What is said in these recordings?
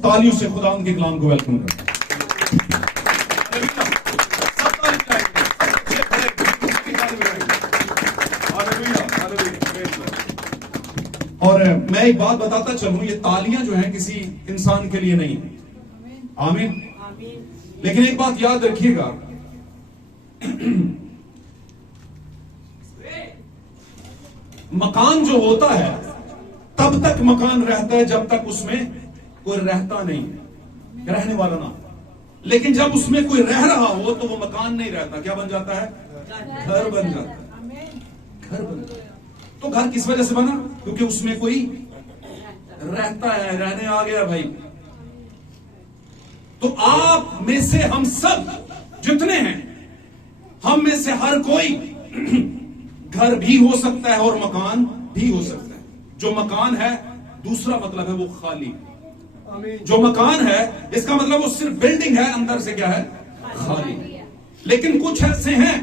सब तालियों से खुदा उनके कलाम को वेलकम करते हैं। और मैं एक बात बताता चलूं, ये तालियां जो हैं किसी इंसान के लिए नहीं है। आमीन। लेकिन एक बात याद रखिएगा, मकान जो होता है तब तक मकान रहता है जब तक उसमें कोई रहता नहीं, रहने वाला ना। लेकिन जब उसमें कोई रह रहा हो तो वो मकान नहीं रहता, क्या बन जाता है? घर बन जाता है। घर बन जाता है। तो घर किस वजह से बना? क्योंकि उसमें कोई रहता है, रहने आ गया भाई। तो आप में से हम सब जितने हैं, हम में से हर कोई घर भी हो सकता है और मकान भी हो सकता है। जो मकान है दूसरा मतलब है वो खाली। जो मकान है इसका मतलब वो सिर्फ बिल्डिंग है, अंदर से क्या है? खाली। लेकिन कुछ ऐसे हैं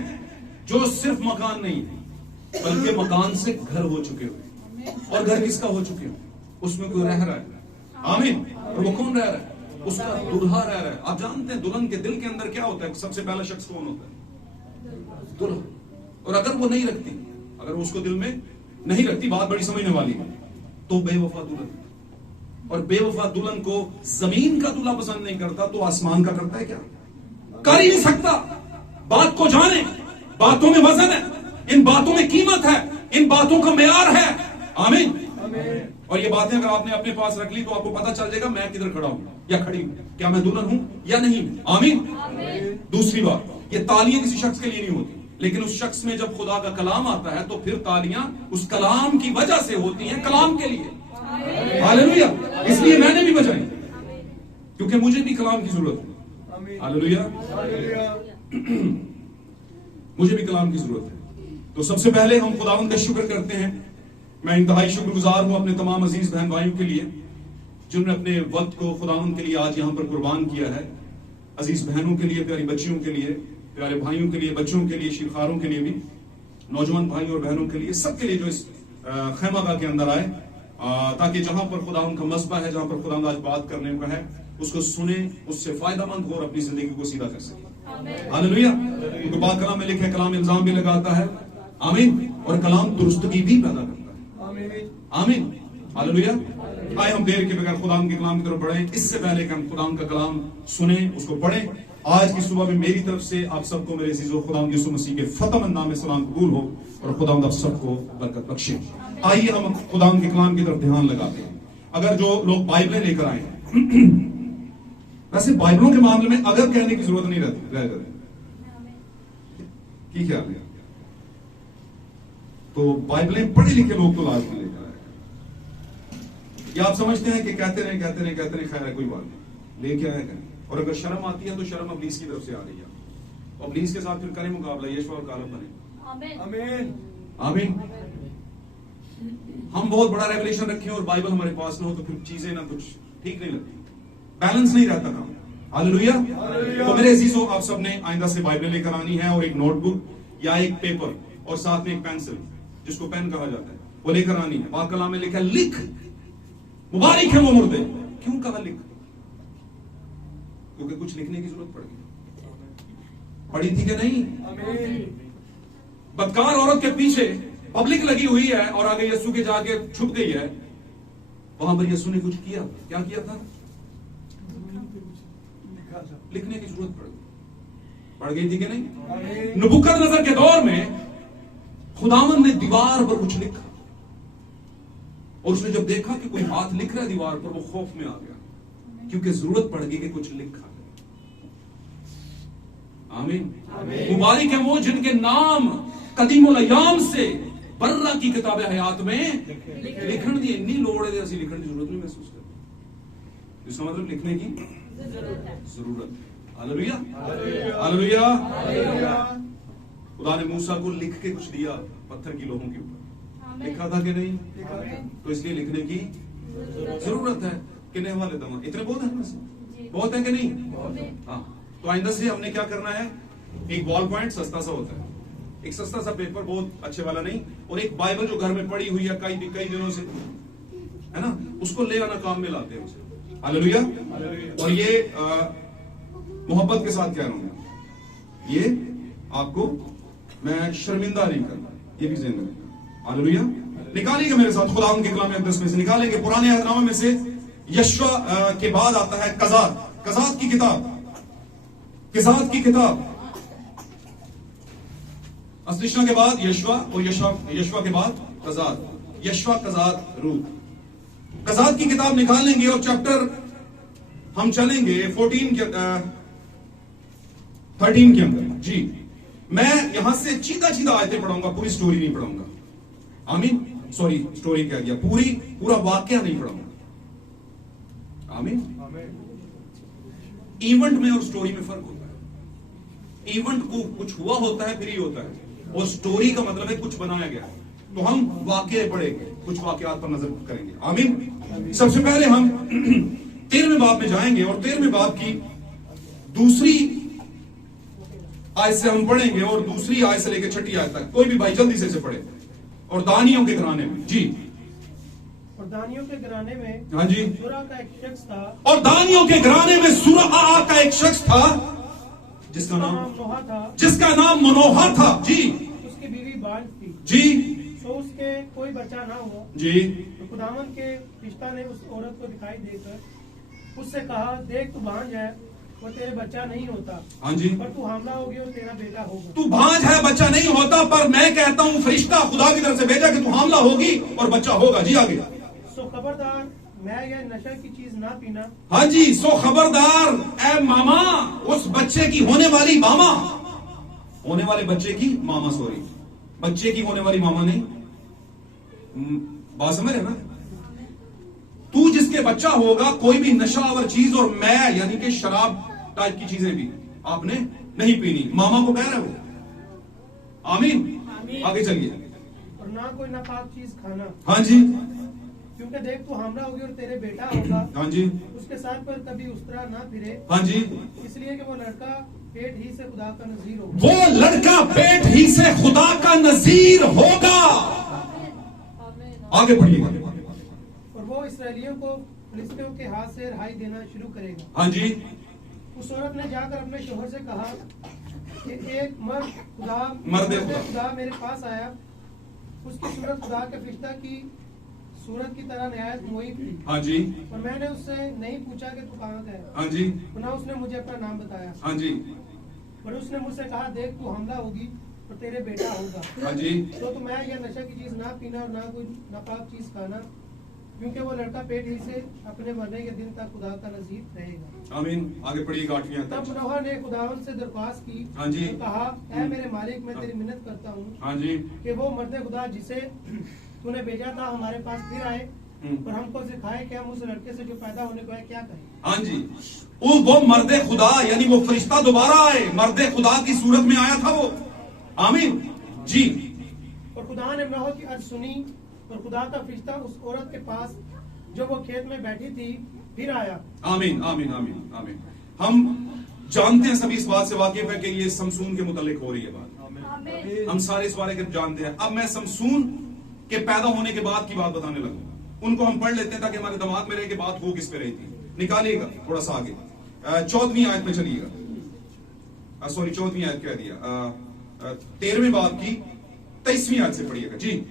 जो सिर्फ मकान नहीं बल्कि मकान से घर हो चुके हुए। और घर किसका हो चुके हो? उसमें कोई रह रहा है। आमीन। और वो कौन रह रहा है? उसका दुल्हा रह रहा है। आप जानते हैं दुल्हन के दिल के अंदर क्या होता है? सबसे पहला शख्स कौन होता है? दुल्हन। और अगर वो नहीं रखती, अगर वो उसको दिल में नहीं रखती, बात बड़ी समझने वाली है, तो बेवफा दुल्हन। और बेवफा दुल्हन को जमीन का दूल्हा पसंद नहीं करता तो आसमान का करता है क्या? कर ही नहीं सकता। बात को जाने, बातों में वजन है, इन बातों में कीमत है, इन बातों का मेयार है। आमीन। और ये बातें अगर आपने अपने पास रख ली तो आपको पता चल जाएगा मैं किधर खड़ा हूं या खड़ी हूं, क्या मैं दुल्हन हूं या नहीं। आमीन। दूसरी बात, ये तालियां किसी शख्स के लिए नहीं होती, लेकिन उस शख्स में जब खुदा का कलाम आता है तो फिर तालियां उस कलाम की वजह से होती हैं, कलाम के लिए। हालेलुया। इसलिए मैंने भी बजाई क्योंकि मुझे भी कलाम की जरूरत है। हालेलुया। मुझे भी कलाम की जरूरत है। तो सबसे पहले हम खुदावंद का शुक्र करते हैं। मैं इंतहाई शुक्रगुजार हूं अपने तमाम अजीज बहन भाइयों के लिए जिन्होंने अपने वक्त को खुदावंद के लिए आज यहां पर कुर्बान किया है। अजीज बहनों के लिए, प्यारी बच्चियों के लिए, प्यारे भाइयों के लिए, बच्चों के लिए, शिरखारों के लिए भी, नौजवान भाई और बहनों के लिए, सबके लिए जो इस खैमागाह के अंदर आए, ताकि जहां पर खुदावंद का मसबा है, जहां पर खुदावंद आज बात करने का है, उसको सुने, उससे फायदामंद हो और अपनी जिंदगी को सीधा कर सके। हालेलुया। क्योंकि पाक कलाम में लिखे कलाम इल्जाम भी लगाता है। आमीन। और कलाम दुरुस्तगी भी पैदा करता है। आमीन। हालेलुया। आए हम देर के बगैर खुदाम के कलाम की तरफ बढ़े। इससे पहले कि हम खुदाम का कलाम सुने, उसको पढ़ें, आज की सुबह में मेरी तरफ से आप सबको मेरे अजीजों खुदाम यीशु मसीह के फतह नाम में सलाम कबूल हो और खुदाम आप सबको बरकत बख्शे। आइए हम खुदाम के कलाम की तरफ ध्यान लगाते हैं। अगर जो लोग बाइबलें लेकर आए हैं, वैसे बाइबलों के मामले में अगर कहने की जरूरत नहीं रहती, रह जाती की ख्याल है? तो बाइबलें पढ़े लिखे लोग तो लाजमी लेकर आए। या आप समझते हैं कि कहते रहे, खैर है, कोई बात नहीं, लेके आए करें। और अगर शर्म आती है तो शर्म अब्लीस की तरफ से आ रही है। और अब्लीस के साथ फिर करें मुकाबला, यीशु और कालब बने। आमीन। आमीन। हम बहुत बड़ा रेवलेशन रखें और बाइबल हमारे पास ना हो तो फिर चीजें ना कुछ ठीक नहीं लगती, बैलेंस नहीं रहता काम। हालेलुया। तो मेरे अजीजों, आप सबने आइंदा से बाइबल लेकर आनी है और एक नोटबुक या एक पेपर और साथ में एक पेंसिल, जिसको पेन कहा जाता है, वो लेकर आनी है। पाक कलाम में लिखा लिख, मुबारक है वो मुर्दे। क्यों कहा लिख? क्योंकि कुछ लिखने की जरूरत पड़ गई। पढ़ी थी कि नहीं? बदकार औरत के पीछे पब्लिक लगी हुई है और आगे यीशु के जाके छुप गई है। वहां पर यीशु ने कुछ किया, क्या किया था? लिखने की जरूरत पड़ गई थी कि नहीं? नबूकदनेस्सर के दौर में खुदावंद ने दीवार पर कुछ लिखा और उसने जब देखा कि कोई हाथ लिख रहा है दीवार पर, वो खौफ में आ गया क्योंकि जरूरत पड़ गई कि कुछ लिखा। आमीन। मुबारक है वो जिनके नाम कदीमुल अयाम से बर्रा की किताब हयात में लिखण दी। इन्नी लोड़ है, ऐसी लिखण की जरूरत नहीं महसूस करते। इसका मतलब लिखने की जरूरत है। हालेलुया। हालेलुया। खुदा ने मूसा को लिख के कुछ दिया पत्थर की लोहों के ऊपर, लिखा था कि नहीं? तो इसलिए लिखने की जरूरत है। कितने हवाले दमा? इतने बहुत है, बहुत है कि नहीं? हाँ। तो आइंदा से हमने क्या करना है, एक बॉल पॉइंट सस्ता सा होता है, एक सस्ता सा पेपर, बहुत अच्छे वाला नहीं, और एक बाइबल जो घर में पड़ी हुई है कई दिनों से, है ना, उसको ले आना, काम में लाते हैं उसे। हालेलुया। और ये मोहब्बत के साथ कह रहा हूं, ये आपको मैं शर्मिंदा नहीं करना, ये भी ज़हन में रखना। हालेलुया। निकालेंगे मेरे साथ खुदा के कलाम मुक़द्दस में से, निकालेंगे पुराने अहदनामे में से यशवा के बाद आता है कज़ात, कज़ात की किताब, कज़ात की किताब। अस्तिशना के बाद यशवा और यशवा के बाद कज़ात, यशवा कज़ात रूत। कज़ात की किताब निकाल लेंगे और चैप्टर हम चलेंगे 13 के अंदर। जी, मैं यहां से सीधा आयतें पढ़ाऊंगा, पूरी स्टोरी नहीं पढ़ाऊंगा। आमीन। सॉरी, स्टोरी कह दिया, पूरा वाक्य नहीं पढ़ाऊंगा। आमीन। इवेंट में और स्टोरी में फर्क होता है। इवेंट को कुछ हुआ होता है फिर ही होता है, और स्टोरी का मतलब है कुछ बनाया गया है। तो हम वाक्य पढ़ेंगे, कुछ वाकयात पर नजर करेंगे। आमीन। सबसे पहले हम 13वें बाब में जाएंगे और 13वें बाब की दूसरी आयत से हम पढ़ेंगे और दूसरी आयत से लेकर 6ठी आयत तक। कोई भी भाई जल्दी से पढ़े। और दानियों के घराने में, जी, और दानियों के घराने में, हाँ जी, सूरा का एक शख्स था, और दानियों के घराने में सूरा का एक शख्स था जिसका नाम मनोहा था। जी, उसकी बीवी बांझ थी। जी, तो उसके कोई बच्चा ना हुआ। जी। तो खुदावन के फरिश्ता ने उस औरत को दिखाई देकर उससे कहा, देख तू बांझ है और तेरे बच्चा नहीं होता, हाँ जी, पर तू हामला होगी और तेरा बेटा होगा। तू बांझ है, बच्चा नहीं होता, पर मैं कहता हूँ फरिश्ता खुदा की तरफ से भेजा कि तू हामला होगी और बच्चा होगा। जी, आगे। सो खबरदार, मैं यह नशा की चीज ना पीना। हाँ जी, सो खबरदार ए मामा, उस बच्चे की होने वाली मामा, होने वाले बच्चे की मामा, सॉरी, बच्चे की होने वाली मामा नहीं, बात समझ रहे ना? तू जिसके बच्चा होगा, कोई भी नशावर चीज और मैं यानी कि शराब टाइप की चीजें भी आपने नहीं पीनी, मामा को कह रहे हो। आमीन। आगे चलिए। और ना कोई नापाक चीज खाना। हाँ जी, क्योंकि देख तू हामला होगी और तेरे बेटा होगा। हाँ जी, उसके साथ पर कभी उस तरह ना फिरे। हाँ जी, इसलिए कि वो लड़का पेट ही से खुदा का नजीर होगा। वो लड़का पेट ही से खुदा का नजीर होगा। आगे पढ़िएगा। और वो इसराइलियों को फिलिस्तियों के हाथ से रिहाई देना शुरू करेगा। हाँ जी। उस औरत ने जाकर अपने शोहर से कहा कि एक मर्द खुदा मेरे पास आया, उसकी सूरत खुदा के फरिश्ता की सूरत की तरह नहायत मोहित थी। हाँ जी। और मैंने उससे नहीं पूछा कि तू कहाँ गया। हाँ जी। ना उसने मुझे अपना नाम बताया। हाँ जी। पर उसने मुझसे कहा, देख तू हमला होगी और तेरे बेटा होगा। हाँ जी। तो मैं यह नशा की चीज ना पीना और ना कोई नापाक चीज खाना, क्योंकि वो लड़का पेट ही से अपने मरने के दिन तक खुदा का नजीर रहेगा। आमीन। आगे पढ़िएगा 8वीं आयत। तब मनोहा ने खुदावन से दरख्वास्त की। हाँ जी। और कहा, ऐ मेरे मालिक, मैं तेरी मिन्नत करता हूँ हाँ जी, कि वो मर्द खुदा जिसे तूने भेजा था हमारे पास फिर आए और हमको सिखाए कि हम उस लड़के से जो पैदा होने को है क्या करें। हाँ जी। वो मर्द खुदा यानी वो फरिश्ता दोबारा आए, मर्द खुदा की सूरत में आया था वो। आमीन। जी। और खुदा ने मनोहा की अर्ज सुनी और खुदा का फरिश्ता उस औरत के पास जो वो खेत में बैठी थी फिर आया। आमीन, आमीन, आमीन, आमीन। हम जानते हैं, सभी इस बात से वाकिफ है कि ये समसून के मुतालिक हो रही है बात। हम सारे इस बारे के जानते हैं। अब मैं समसून के पैदा होने के बाद की बात बताने लगूंगा। उनको हम पढ़ लेते हैं ताकि हमारे दिमाग में रहे कि बात हो किस पे रही थी। निकालिएगा थोड़ा सा आगे, 14वीं आयत में चलिएगा। सॉरी, 14वीं आयत कह दिया, 13वें बाब की 23वीं आयत से पढ़िएगा। जी।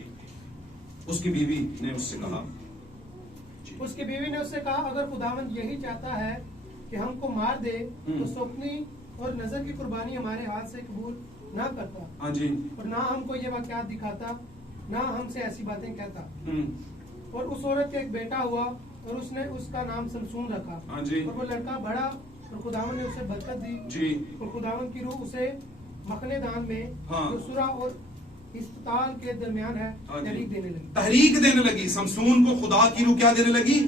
उसकी बीवी ने उससे कहा, उसकी बीवी ने उससे कहा, अगर खुदावंद यही चाहता है कि हमको मार दे तो सोपनी और नजर की कुर्बानी हमारे हाथ से कबूल ना करता। हाँ जी। और ना हमको ये वाकयात दिखाता, ना हमसे ऐसी बातें कहता। और उस औरत का एक बेटा हुआ और उसने उसका नाम समसून रखा। हाँ जी। और वो लड़का बड़ा और खुदावन ने उसे बरकत दी। जी। और खुदावन की रूह उसे मखने दान में, हाँ, जो सुरा और इस्पताल के दरमियान है, तहरीक देने लगी। तहरीक देने लगी। समसून को खुदा की रूह क्या देने लगी?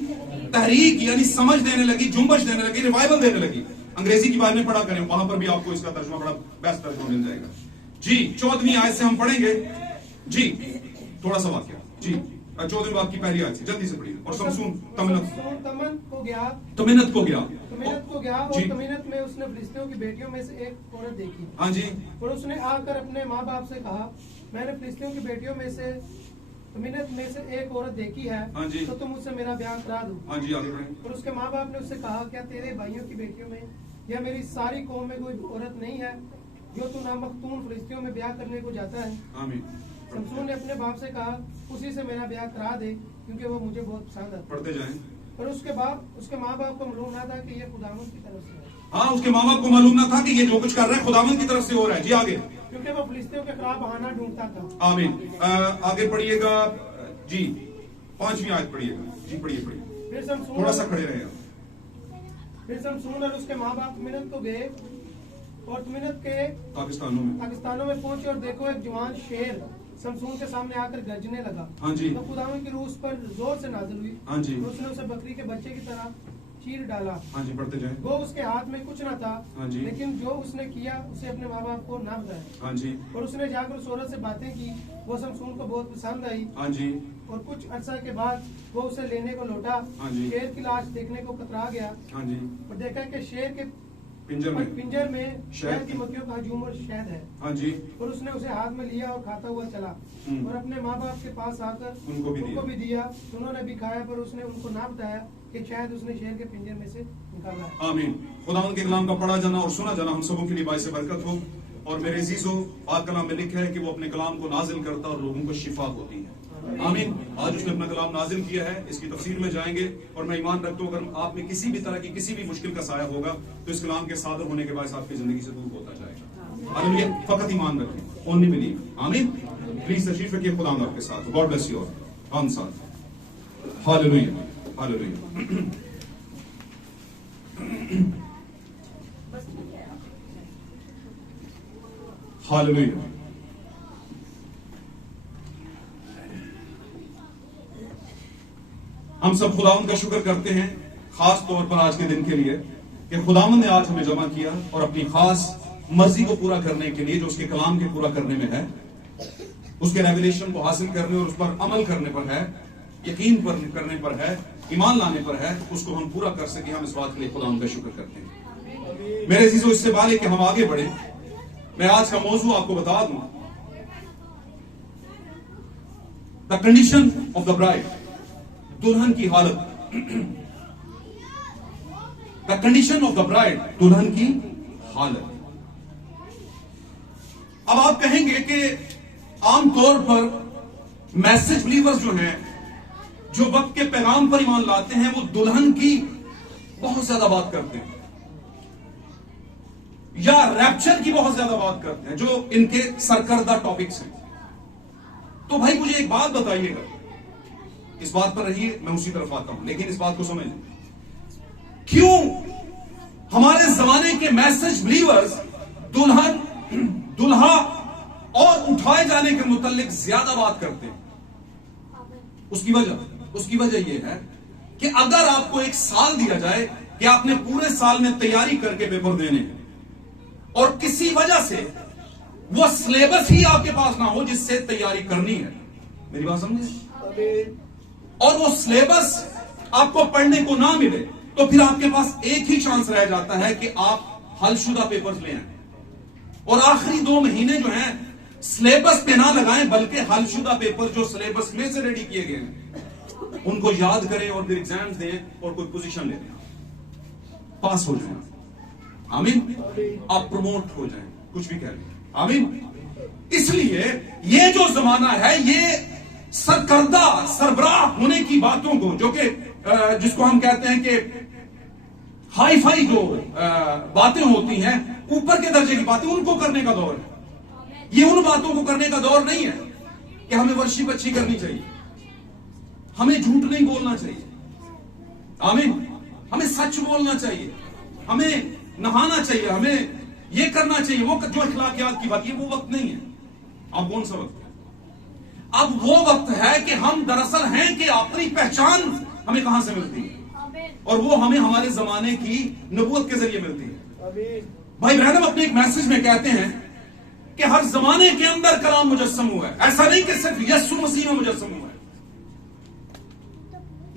तहरीक, यानी समझ देने लगी, जुम्बश देने लगी, रिवाइवल देने लगी। अंग्रेजी की बात में पढ़ा करें, वहां पर भी आपको इसका तर्जुमा बड़ा बेस्ट तर्जुमा मिल जाएगा। जी। 14वीं आयत से हम पढ़ेंगे। जी, थोड़ा सा वाक्य। जी, 14वीं बाब की पहली आयत से जल्दी से पढ़िए। और समसून तमन्नत को गया और तमीनत में उसने फिलिस्तियों की बेटियों में से एक औरत देखी। हाँ जी। और उसने आकर अपने माँ बाप से कहा, मैंने फिलिस्तियों की बेटियों में से तो मैंने में से एक औरत देखी है, हाँ जी। तो तुम उससे मेरा ब्याह करा दो। हाँ जी, आगे बढ़ें। और उसके माँ बाप ने उससे कहा, क्या तेरे भाइयों की बेटियों में या मेरी सारी कौम में कोई औरत नहीं है जो तू नामख्तून फरिश्तियों में ब्याह करने को जाता है? आमीन। शमसून ने अपने बाप से कहा, उसी से मेरा ब्याह करा दे, क्योंकि वो मुझे बहुत पसंद है। पढ़ते जाएं। पर उसके माँ बाप को मालूम ना था कि ये खुदावंद की तरफ से है, हाँ, उसके माँ बाप को मालूम ना था कि ये जो कुछ कर रहा है खुदावंद की तरफ से हो रहा है। जी आगे। क्योंकि वो फिलिस्तीयों के खिलाफ बहाना ढूंढता था। आमीन। आगे पढ़िएगा जी, 5वीं आयत पढ़िएगा जी, पढ़िए। फिर शमसून थोड़ा सा खड़े रहे आप। फिर शमसून और उसके माँ बाप मिनत को गए और मिनत के पाकिस्तानों में पहुंचे, और देखो एक जवान शेर शमसून के सामने आकर गरजने लगा। हाँ जी। तो खुदावंद की रूह उस पर जोर से नाजिल हुई। हाँ जी। तो उसने उसे बकरी के बच्चे की तरह चीर डाला। हाँ जी, पढ़ते जाएं। वो उसके हाथ में कुछ न था, हाँ जी। लेकिन जो उसने किया उसे अपने माँ बाप को ना बताया। हाँ जी। और उसने जाकर उस औरत से बातें की, वो शमसून को बहुत पसंद आई। हाँ जी। और कुछ अर्सा के बाद वो उसे लेने को लौटा। हाँ जी। शेर की लाश देखने को कतरा गया हाँ जी। और देखा कि शेर के पिंजर में शहद की मक्खियों का हजूम और शहद है। हाँ जी। और उसने उसे हाथ में लिया और खाता हुआ चला और अपने माँ बाप के पास आकर उनको भी दिया। उन्होंने भी खाया, पर उसने उनको ना बताया कि शायद उसने शेर के पिंजर में से निकाला है। आमीन। खुदावंद के कलाम का पढ़ा जाना और सुना जाना हम सबों के लिए बाइस बरकत हो। और मेरे अजीजों, पाक कलाम में लिखा है कि वो अपने कलाम को नाजिल करता और लोगों को शिफा होती है। आमीन। आज उसने अपना कलाम नाजिल किया है, इसकी तफसीर में जाएंगे। और मैं ईमान रखता हूँ, अगर आप में किसी भी तरह की किसी भी मुश्किल का साया होगा तो इस कलाम के सादर होने के बाद आपकी जिंदगी से दूर होता जाएगा। हालेलुया। फकत ईमान रखें, ओनली बिलीव। आमीन। प्लीज तशरीफ रखिए, खुदा आपके साथ। गॉड ब्लेस यू ऑल साथ। Hallelujah, hallelujah. हालेलुया। हम सब खुदावंद का शुक्र करते हैं, खास तौर पर आज के दिन के लिए कि खुदावंद ने आज हमें जमा किया और अपनी खास मर्जी को पूरा करने के लिए, जो उसके कलाम के पूरा करने में है, उसके रेवलेशन को हासिल करने और उस पर अमल करने पर है, यकीन पर करने पर है, ईमान लाने पर है, उसको हम पूरा कर सके। हम इस बात के लिए खुदावंद का शुक्र करते हैं। मेरे अजीजों, इससे पहले कि हम आगे बढ़े, मैं आज का मौजू आपको बता दूं। The condition of the bride, दुल्हन की हालत। The condition of the bride, दुल्हन की हालत। अब आप कहेंगे कि आमतौर पर मैसेज बिलीवर्स जो हैं, जो वक्त के पैगाम पर ईमान लाते हैं, वो दुल्हन की बहुत ज्यादा बात करते हैं या रैप्चर की बहुत ज्यादा बात करते हैं, जो इनके सरकर्दा टॉपिक्स हैं। तो भाई मुझे एक बात बताइएगा, इस बात पर रहिए, मैं उसी तरफ आता हूं, लेकिन इस बात को समझ लें, क्यों हमारे जमाने के मैसेज बिलीवर्स दुल्हन, दुल्हा और उठाए जाने के मुतालिक ज्यादा बात करते हैं? उसकी वजह यह है कि अगर आपको एक साल दिया जाए कि आपने पूरे साल में तैयारी करके पेपर देने हैं, और किसी वजह से वो सिलेबस ही आपके पास ना हो जिससे तैयारी करनी है, मेरी बात समझे, और वो सिलेबस आपको पढ़ने को ना मिले, तो फिर आपके पास एक ही चांस रह जाता है कि आप हलशुदा पेपर्स ले आए और आखिरी 2 महीने जो हैं सिलेबस पे ना लगाएं, बल्कि हलशुदा पेपर जो सिलेबस में से रेडी किए गए हैं उनको याद करें और फिर एग्जाम्स दें और कोई पोजीशन ले लें, पास हो जाए। आमीन। आप प्रमोट हो जाएं, कुछ भी कह लें। आमीन। इसलिए ये जो जमाना है, ये सरकर्दा सरबराह होने की बातों को, जो कि जिसको हम कहते हैं कि हाई फाई जो बातें होती हैं, ऊपर के दर्जे की बातें, उनको करने का दौर है। ये उन बातों को करने का दौर नहीं है कि हमें वर्शिप अच्छी करनी चाहिए, हमें झूठ नहीं बोलना चाहिए। आमीन। हमें सच बोलना चाहिए, हमें नहाना चाहिए, हमें ये करना चाहिए, वो जो अखलाकियात की बात, ये वो वक्त नहीं है। अब कौन सा वक्त है? अब वो वक्त है कि हम दरअसल हैं कि अपनी पहचान हमें कहां से मिलती है, और वो हमें हमारे जमाने की नबूवत के जरिए मिलती है। भाई ब्रैनम अपने एक मैसेज में कहते हैं कि हर जमाने के अंदर कलाम मुजस्सम हुआ है। ऐसा नहीं कि सिर्फ यीशु मसीह में मुजस्सम हुआ है,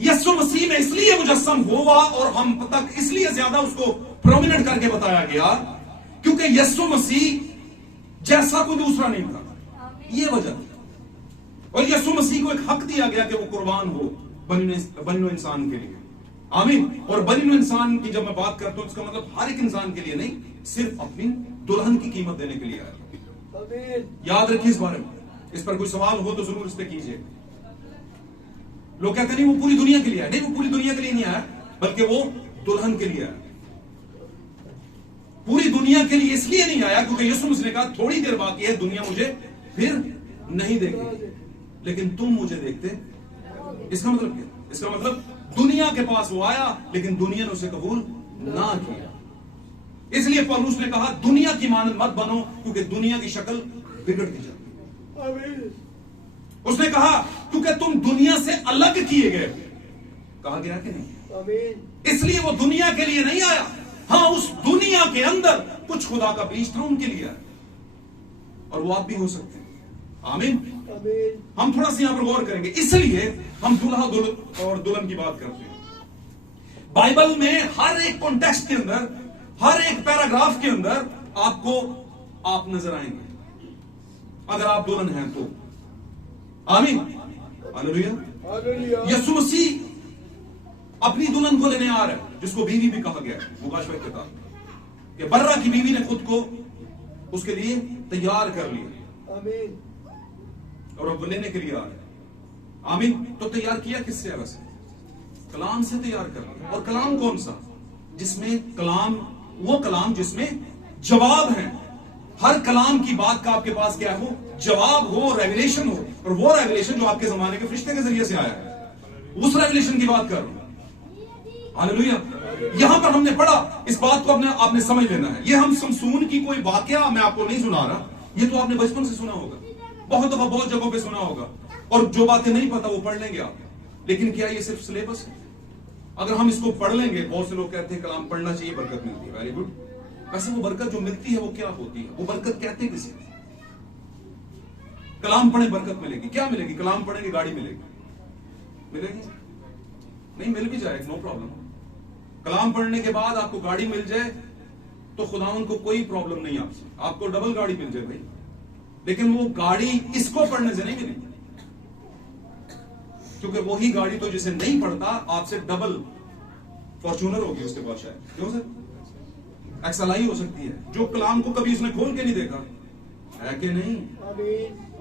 यीशु मसीह में इसलिए मुजस्सम हुआ और हम तक इसलिए ज्यादा उसको प्रोमिनेंट करके बताया गया क्योंकि यीशु मसीह जैसा कोई दूसरा नहीं था। ये वजह, और यीशु मसीह को एक हक दिया गया कि वो कुर्बान हो बनी इंसान के लिए। आमीन। और बनी इंसान की जब मैं बात करता हूं, इसका मतलब हर एक इंसान के लिए नहीं, सिर्फ अपनी दुल्हन की कीमत देने के लिए आया। याद रखिए इस बारे में। इस पर कोई सवाल हो तो जरूर इस पे कीजिए। लोग कहते नहीं वो पूरी दुनिया के लिए आया। नहीं, वो पूरी दुनिया के लिए नहीं आया, बल्कि वो दुल्हन के लिए आया। पूरी दुनिया के लिए इसलिए नहीं आया क्योंकि यीशु मसीह ने कहा थोड़ी देर बाकी है, दुनिया मुझे फिर नहीं देखेगी, लेकिन तुम मुझे देखते। इसका मतलब क्या? इसका मतलब दुनिया के पास वो आया, लेकिन दुनिया ने उसे कबूल ना किया। इसलिए पौलुस ने कहा दुनिया की मानद मत बनो, क्योंकि दुनिया की शक्ल बिगड़ती जाती है। उसने कहा क्योंकि तुम दुनिया से अलग किए गए। कहा गया कि नहीं? इसलिए वो दुनिया के लिए नहीं आया। हाँ, उस दुनिया के अंदर कुछ खुदा का बीज था उनके लिए, और वो आप भी हो सकते हैं। आमीन। हम थोड़ा सा यहां पर गौर करेंगे, इसलिए हम दूल्हा और दुल्हन की बात करते हैं। बाइबल में हर एक कॉन्टेक्स्ट के अंदर, हर एक पैराग्राफ के अंदर आपको आप नजर आएंगे, अगर आप दुल्हन हैं तो। आमीन। हालेलुया। यीशु मसीह अपनी दुल्हन को लेने आ रहा है, जिसको बीवी भी कहा गया है। मुकाशवा की किताब कि बर्रा की बीवी ने खुद को उसके लिए तैयार कर लिया। आमीन। और अब लेने के लिए आ रहा है। आमीन। तो तैयार किया किससे है? वैसे कलाम से तैयार कर लिया। और कलाम कौन सा? जिसमें कलाम, वो कलाम जिसमें जवाब है। हर कलाम की बात का आपके पास क्या हो? जवाब हो, रेवलेशन हो। और वो रेवलेशन जो आपके जमाने के फरिश्ते के जरिए से आया है, उस रेवलेशन की बात कर रहा हूं। हालेलुया। यहां पर हमने पढ़ा, इस बात को आपने समझ लेना है। ये हम समसून की कोई वाकया मैं आपको नहीं सुना रहा, ये तो आपने बचपन से सुना होगा, बहुत दफा बहुत जगहों पे सुना होगा, और जो बातें नहीं पता वो पढ़ लेंगे आप। लेकिन क्या ये सिर्फ सिलेबस है? अगर हम इसको पढ़ लेंगे, बहुत से लोग कहते हैं कलाम पढ़ना चाहिए, बरकत मिलती है। Very good. वैसे वो बरकत जो मिलती है वो क्या होती है? वो बरकत कहते हैं किसे? कलाम पढ़े बरकत मिलेगी। क्या मिलेगी? कलाम पढ़ेंगे गाड़ी मिलेगी? मिलेगी नहीं? मिल भी जाए, नो प्रॉब्लम। कलाम पढ़ने के बाद आपको गाड़ी मिल जाए तो खुदावंद को कोई प्रॉब्लम नहीं आपसे, आपको डबल गाड़ी मिल जाए भाई। लेकिन वो गाड़ी इसको पढ़ने से नहीं मिली, क्योंकि वही गाड़ी तो जिसे नहीं पढ़ता आपसे डबल फॉर्च्यूनर होगी उसके पास शायद। क्यों सर? एक्सएलआई हो सकती है, जो कलाम को कभी उसने खोल के नहीं देखा है कि नहीं।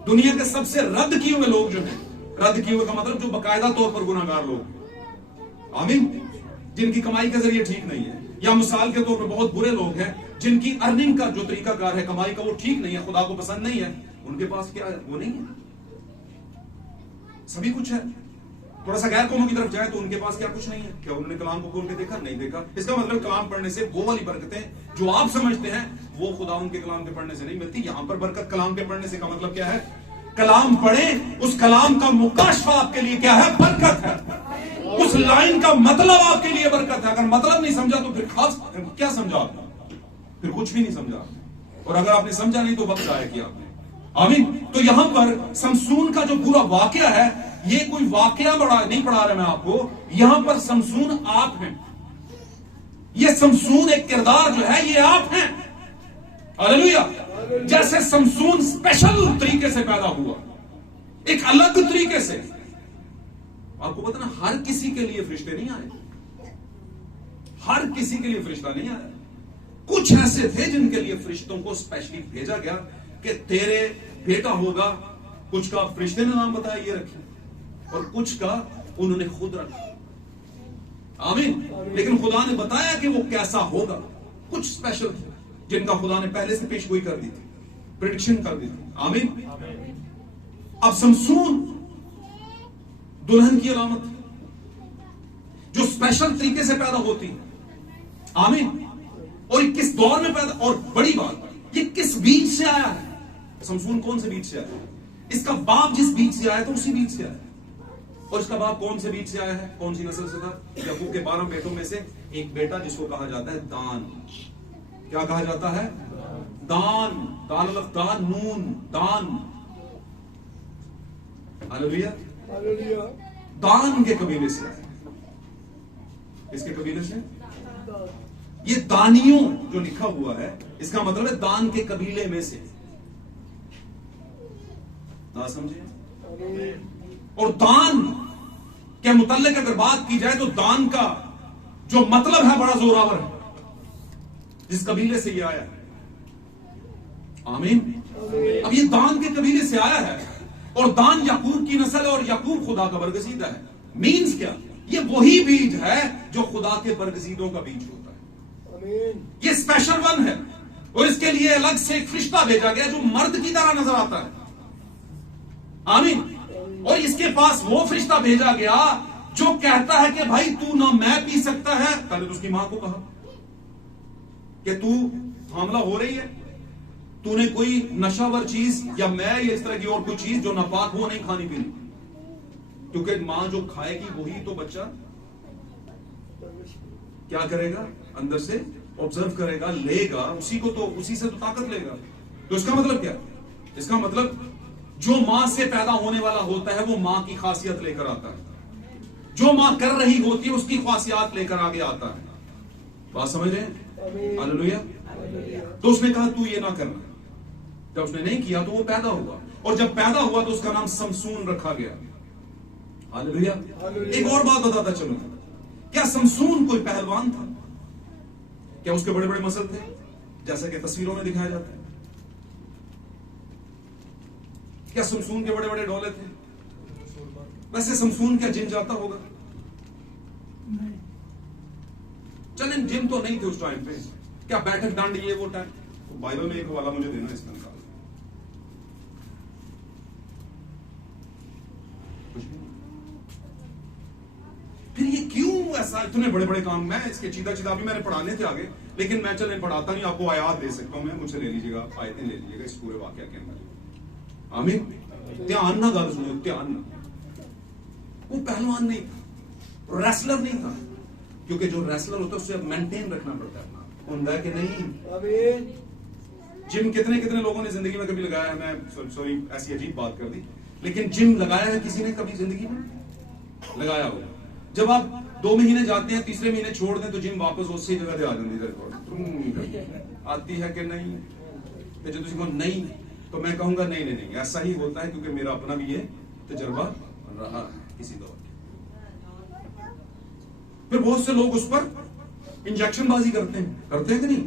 दुनिया के सबसे रद्द किए हुए लोग जो हैं, रद्द किए हुए का मतलब जो बाकायदा तौर पर गुनाहगार लोग, आमीन, जिनकी कमाई का जरिए ठीक नहीं है, या मिसाल के तौर पर बहुत बुरे लोग हैं जिनकी अर्निंग का जो तरीकाकार है कमाई का वो ठीक नहीं है, खुदा को पसंद नहीं है, उनके पास क्या है? वो नहीं है, सभी कुछ है। थोड़ा सा गैर कौमों की तरफ जाए तो उनके पास क्या कुछ नहीं है? क्या उन्होंने कलाम को खोल के देखा? नहीं देखा। इसका मतलब कलाम पढ़ने से वो वाली बरकतें जो आप समझते हैं वो खुदा उनके कलाम के पढ़ने से नहीं मिलती। यहां पर बरकत कलाम के पढ़ने से का मतलब क्या है? कलाम पढ़े, उस कलाम का मुकाशफा आपके लिए क्या है? बरकत है। उस लाइन का मतलब आपके लिए बरकत है। अगर मतलब नहीं समझा तो फिर खास क्या समझा आपने? फिर कुछ भी नहीं समझा। और अगर आपने समझा नहीं तो वक्त जाया किया आपने। आमीन। तो यहां पर समसून का जो पूरा वाकया है, ये कोई वाकया बड़ा नहीं पढ़ा रहा मैं आपको, यहां पर समसून आप हैं। ये समसून एक किरदार जो है ये आप हैं। हालेलुया। जैसे समसून स्पेशल तरीके से पैदा हुआ, एक अलग तरीके से। आपको पता ना, हर किसी के लिए फरिश्ते नहीं आए, हर किसी के लिए फरिश्ता नहीं आया। कुछ ऐसे थे जिनके लिए फरिश्तों को स्पेशली भेजा गया कि तेरे बेटा होगा। कुछ का फरिश्ते ने नाम बताया ये रखे, और कुछ का उन्होंने खुद रखा। आमीन। लेकिन खुदा ने बताया कि वो कैसा होगा। कुछ स्पेशल थे जिनका खुदा ने पहले से पेशगोई कर दी थी, प्रेडिक्शन कर दी थी। आमीन। अब समसून दुल्हन की अलामत जो स्पेशल तरीके से पैदा होती है। आमीन। और किस दौर में पैदा, और बड़ी बात, ये किस बीज से आया है? समसून कौन से बीज से आया है? इसका बाप जिस बीज से आया था उसी बीज से आया है। और इसका बाप कौन से बीज से आया है? कौन सी नस्ल से था? याकूब के 12 बेटों में से एक बेटा जिसको कहा जाता है दान। क्या कहा जाता है? दान। दान अलफ दान, नून, दान। हालेलुया। दान के कबीले से आया। इसके कबीले से ये दानियों जो लिखा हुआ है, इसका मतलब है दान के कबीले में से। ना समझे? और दान के मुतल्लिक अगर बात की जाए तो दान का जो मतलब है बड़ा जोरावर है, जिस कबीले से ये आया है। आमीन। अब ये दान के कबीले से आया है और दान याकूब की नस्ल है और याकूब खुदा का बरगजीदा है। मीन्स क्या? ये वही बीज है जो खुदा के बरगजीदों का बीज होता है। ये स्पेशल वन है और इसके लिए अलग से एक फरिश्ता भेजा गया जो मर्द की तरह नजर आता है। आमीन। और इसके पास वो फरिश्ता भेजा गया जो कहता है कि भाई तू ना मैं पी सकता है। पहले तो उसकी मां को कहा कि तू हामला हो रही है, तूने कोई नशावर चीज या मैं या इस तरह की और कोई चीज जो नापाक हो नहीं खानी पीनी, क्योंकि मां जो खाएगी वही तो बच्चा क्या करेगा, अंदर से ऑब्जर्व करेगा, लेगा, उसी को तो उसी से तो ताकत लेगा। तो इसका मतलब क्या? इसका मतलब जो मां से पैदा होने वाला होता है वो मां की खासियत लेकर आता है, जो मां कर रही होती है उसकी खासियत लेकर आगे आता है। बात समझ रहे हैं? हालेलुया। तो उसने कहा तू ये ना करना। जब उसने नहीं किया तो वो पैदा हुआ, और जब पैदा हुआ तो उसका नाम समसून रखा गया। हालेलुया। एक और बात बताता चलूं, क्या समसून कोई पहलवान था? क्या उसके बड़े बड़े मसल थे जैसा कि तस्वीरों में दिखाया जाता है? क्या समसून के बड़े बड़े डोले थे? वैसे समसून क्या जिम जाता होगा? चलें, जिम तो नहीं थे उस टाइम पे। क्या बैठक डांड ये वो टाइम? तो बाइबल में एक हवाला मुझे देना इसका निकाल। फिर ये क्यों ऐसा इतने बड़े बड़े काम? मैं इसके चीदा चीदा भी मैंने पढ़ाने थे आगे, लेकिन मैं चले पढ़ाता नहीं, आपको आयात दे सकता हूं मैं, मुझसे ले लीजिएगा, आयतें ले लीजिएगा इस पूरे वाक्य के अंदर। आमीन। ध्यान ना गल सुनो, ध्यान ना। वो पहलवान नहीं था, रेसलर नहीं था, क्योंकि जो रेसलर होता है उसे मेंटेन रखना पड़ता है अपना, होता है कि नहीं? जिम कितने कितने लोगों ने जिंदगी में कभी लगाया है? मैं सॉरी ऐसी अजीब बात कर दी, लेकिन जिम लगाया है किसी ने कभी जिंदगी में? लगाया होगा। जब आप 2 महीने जाते हैं, तीसरे महीने छोड़ दें तो जिम वापस उसी जगह से आ जाती है, आती है कि नहीं? तो जो तुझको नहीं, तो मैं कहूंगा नहीं नहीं नहीं, ऐसा ही होता है, क्योंकि मेरा अपना भी ये तजुर्बा रहा है किसी दौर। फिर बहुत से लोग उस पर इंजेक्शन बाजी करते हैं कि नहीं,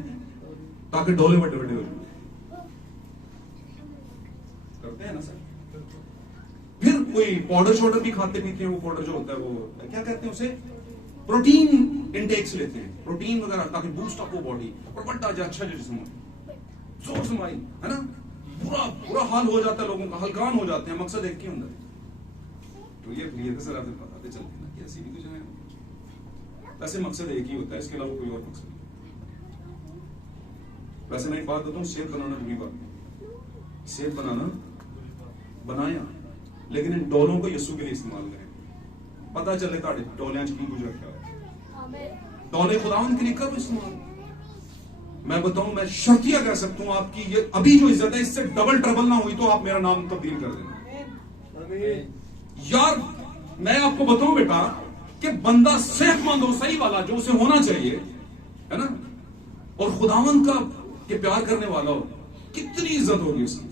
ताकि डोले बड़े बड़े हो जाए, करते हैं ना सर। फिर कोई पाउडर शोडर भी खाते पीते हैं, वो पाउडर जो होता है वो क्या कहते हैं उसे, प्रोटीन इंटेक्स लेते हैं, प्रोटीन वगैरह, ताकि बूस्ट अप हो बॉडी और बड़ा अच्छा जिस्म हो, जोर समाई है ना, बुरा हाल हो जाता है लोगों का, हलकान हो जाते हैं। मकसद एक ही होता है। तो ये सर आपको बताते चलते ना कि ऐसी भी कुछ है, वैसे मकसद एक ही होता है, इसके अलावा कोई और मकसद नहीं। वैसे मैं एक बात बताऊं, सेहत बनाना बुरी बात नहीं, सेहत बनाया, लेकिन इन डोलों को यीशु के लिए इस्तेमाल करें। पता चले ताड़े डोलियां की कुछ रखा है, डोले खुदावंद के लिए कब इस्तेमाल? मैं बताऊं, मैं शर्तिया कह सकता हूं, आपकी ये अभी जो इज्जत है इससे डबल ट्रबल ना हुई तो आप मेरा नाम तब्दील कर देना। यार मैं आपको बताऊं बेटा कि बंदा सेहतमंद हो, सही वाला जो उसे होना चाहिए, है ना, और खुदावंद का के प्यार करने वाला हो, कितनी इज्जत होगी उसकी।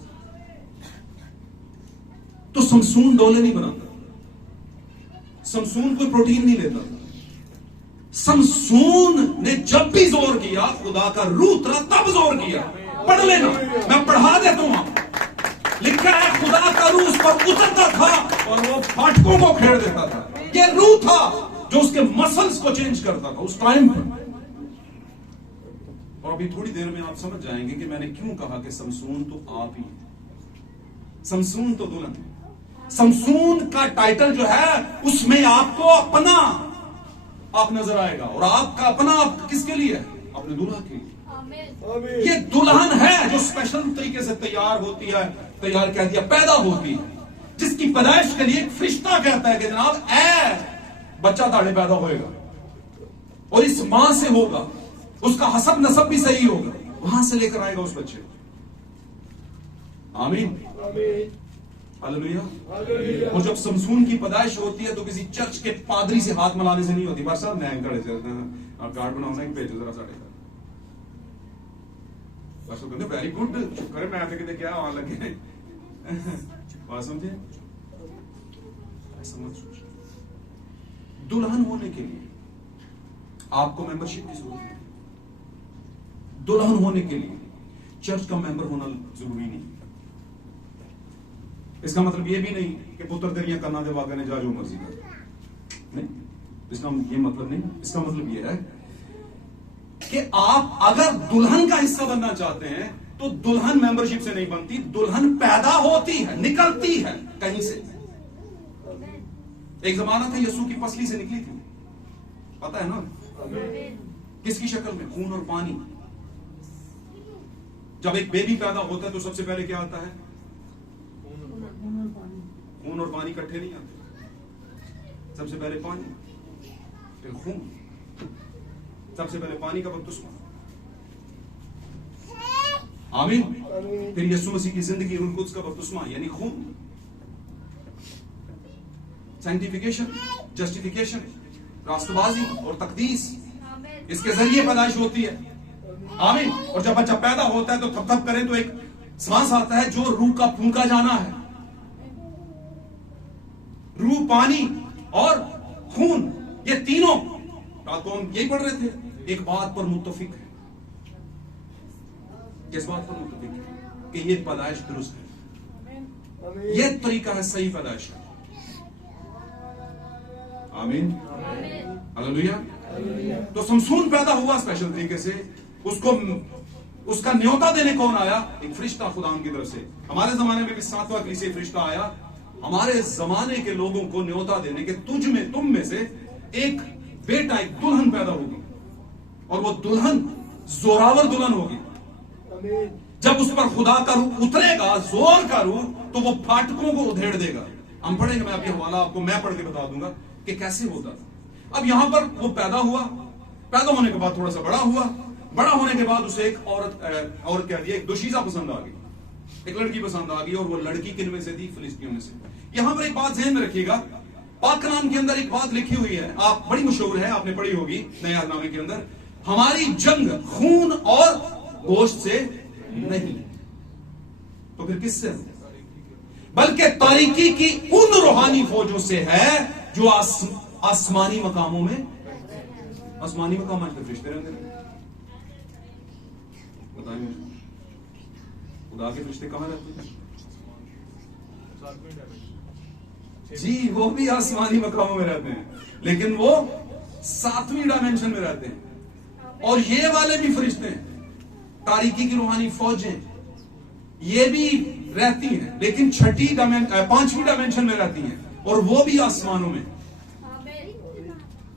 तो समसून डोले नहीं बनाता, समसून कोई प्रोटीन नहीं लेता। समसून ने जब भी जोर किया, खुदा का रूह उतरा तब जोर किया। पढ़ लेना, मैं पढ़ा देता हूं। लिखा है खुदा का रूह उस पर उतरता था और वो फाटकों को खेड़ देता था। ये रूह था जो उसके मसल्स को चेंज करता था उस टाइम पर। और अभी थोड़ी देर में आप समझ जाएंगे कि मैंने क्यों कहा कि समसून तो आप ही, समसून तो दुल्हन। समसून का टाइटल जो है उसमें आपको अपना आप नजर आएगा, और आपका अपना आप किसके लिए? अपने दुल्हा के लिए। ये दुल्हन है जो स्पेशल तरीके से तैयार होती है, तैयार कह दिया, पैदा होती है, जिसकी पैदाइश के लिए एक फरिश्ता कहता है कि जनाब ऐ बच्चा ताड़े पैदा होएगा, और इस मां से होगा, उसका हसब नसब भी सही होगा, वहां से लेकर आएगा उस बच्चे। आमीन, हालेलुया। और जब समसून की पैदाइश होती है तो किसी चर्च के पादरी से हाथ मिलाने से नहीं होती। भाई साहब मैं खड़े चलते हैं, आप कार्ड बनाना है, भेजो जरा साढ़े बस कहते वेरी गुड, शुक्र है मैं आते कितने क्या आने लगे। बात समझे? ऐसा मत सोचिए। दुल्हन होने के लिए आपको मेंबरशिप की जरूरत है। दुल्हन होने के लिए चर्च का मेंबर होना जरूरी नहीं। इसका मतलब यह भी नहीं कि पुत्र तेरियां करना दे वाकई ने जा जो मर्जी कर, नहीं, इसका ये मतलब नहीं। इसका मतलब यह है कि आप अगर दुल्हन का हिस्सा बनना चाहते हैं तो दुल्हन मेंबरशिप से नहीं बनती, दुल्हन पैदा होती है, निकलती है कहीं से। एक जमाना था यीशु की पसली से निकली थी, पता है ना? किसकी शक्ल में? खून और पानी। जब एक बेबी पैदा होता है तो सबसे पहले क्या आता है? खून और पानी इकट्ठे नहीं आते। सबसे पहले पानी, फिर खून, सबसे पहले पानी का बपतिस्मा, आमीन। फिर यीशु मसीह की जिंदगी, रूह कुद्स का बपतिस्मा यानी खून, सैंक्टिफिकेशन, जस्टिफिकेशन, रास्तबाजी और तकदीस, इसके जरिए पैदाइश होती है, आमीन। और जब बच्चा पैदा होता है तो थप करें तो एक सांस आता है जो रूह का फूंका जाना है। रूह, पानी और खून, ये तीनों, रात को हम यही पढ़ रहे थे, एक बात पर मुत्तफिक है। किस बात पर मुत्तफिक है? कि ये पैदाइश दुरुस्त है, ये तरीका है सही पैदाइश का, आमीन, हालेलुया। तो समसून पैदा हुआ स्पेशल तरीके से, उसको उसका न्योता देने कौन आया? एक फरिश्ता खुदा की तरफ से। हमारे जमाने में भी 7वां कलीसिया फरिश्ता आया हमारे जमाने के लोगों को न्योता देने के, तुझ में, तुम में से एक बेटा, एक दुल्हन पैदा होगी, और वो दुल्हन जोरावर दुल्हन होगी। जब उस पर खुदा का रूह उतरेगा, जोर का रूह, तो वो फाटकों को उधेड़ देगा। हम पढ़ेंगे, मैं अभी हवाला आपको मैं पढ़ के बता दूंगा कि कैसे होता था। अब यहां पर वो पैदा हुआ, पैदा होने के बाद थोड़ा सा बड़ा हुआ, बड़ा होने के बाद उसे एक औरत कह दिया, एक दोशीजा पसंद आ गई, एक लड़की पसंद आ गई, और वो लड़की किन में से थी? फिलिस्तीनियों में से। यहां पर एक बात ध्यान में रखिएगा, पाक कलाम के अंदर एक बात लिखी हुई है, आप बड़ी मशहूर है, आपने पढ़ी होगी नए अहदनामे के अंदर, हमारी जंग खून और गोश्त से नहीं, तो फिर किससे? बल्कि तारीकी की उन रूहानी फौजों से है जो आसमानी मकामों में, आसमानी मकाम में फरिश्ते रहते हैं। बताइए खुदा के फरिश्ते कहां रहते हैं? जी, वो भी आसमानी मकामों में रहते हैं, लेकिन वो 7वीं डायमेंशन में रहते हैं। और ये वाले भी फरिश्ते हैं, तारीकी की रूहानी फौजें, ये भी रहती हैं, लेकिन 5वीं डायमेंशन में रहती हैं, और वो भी आसमानों में।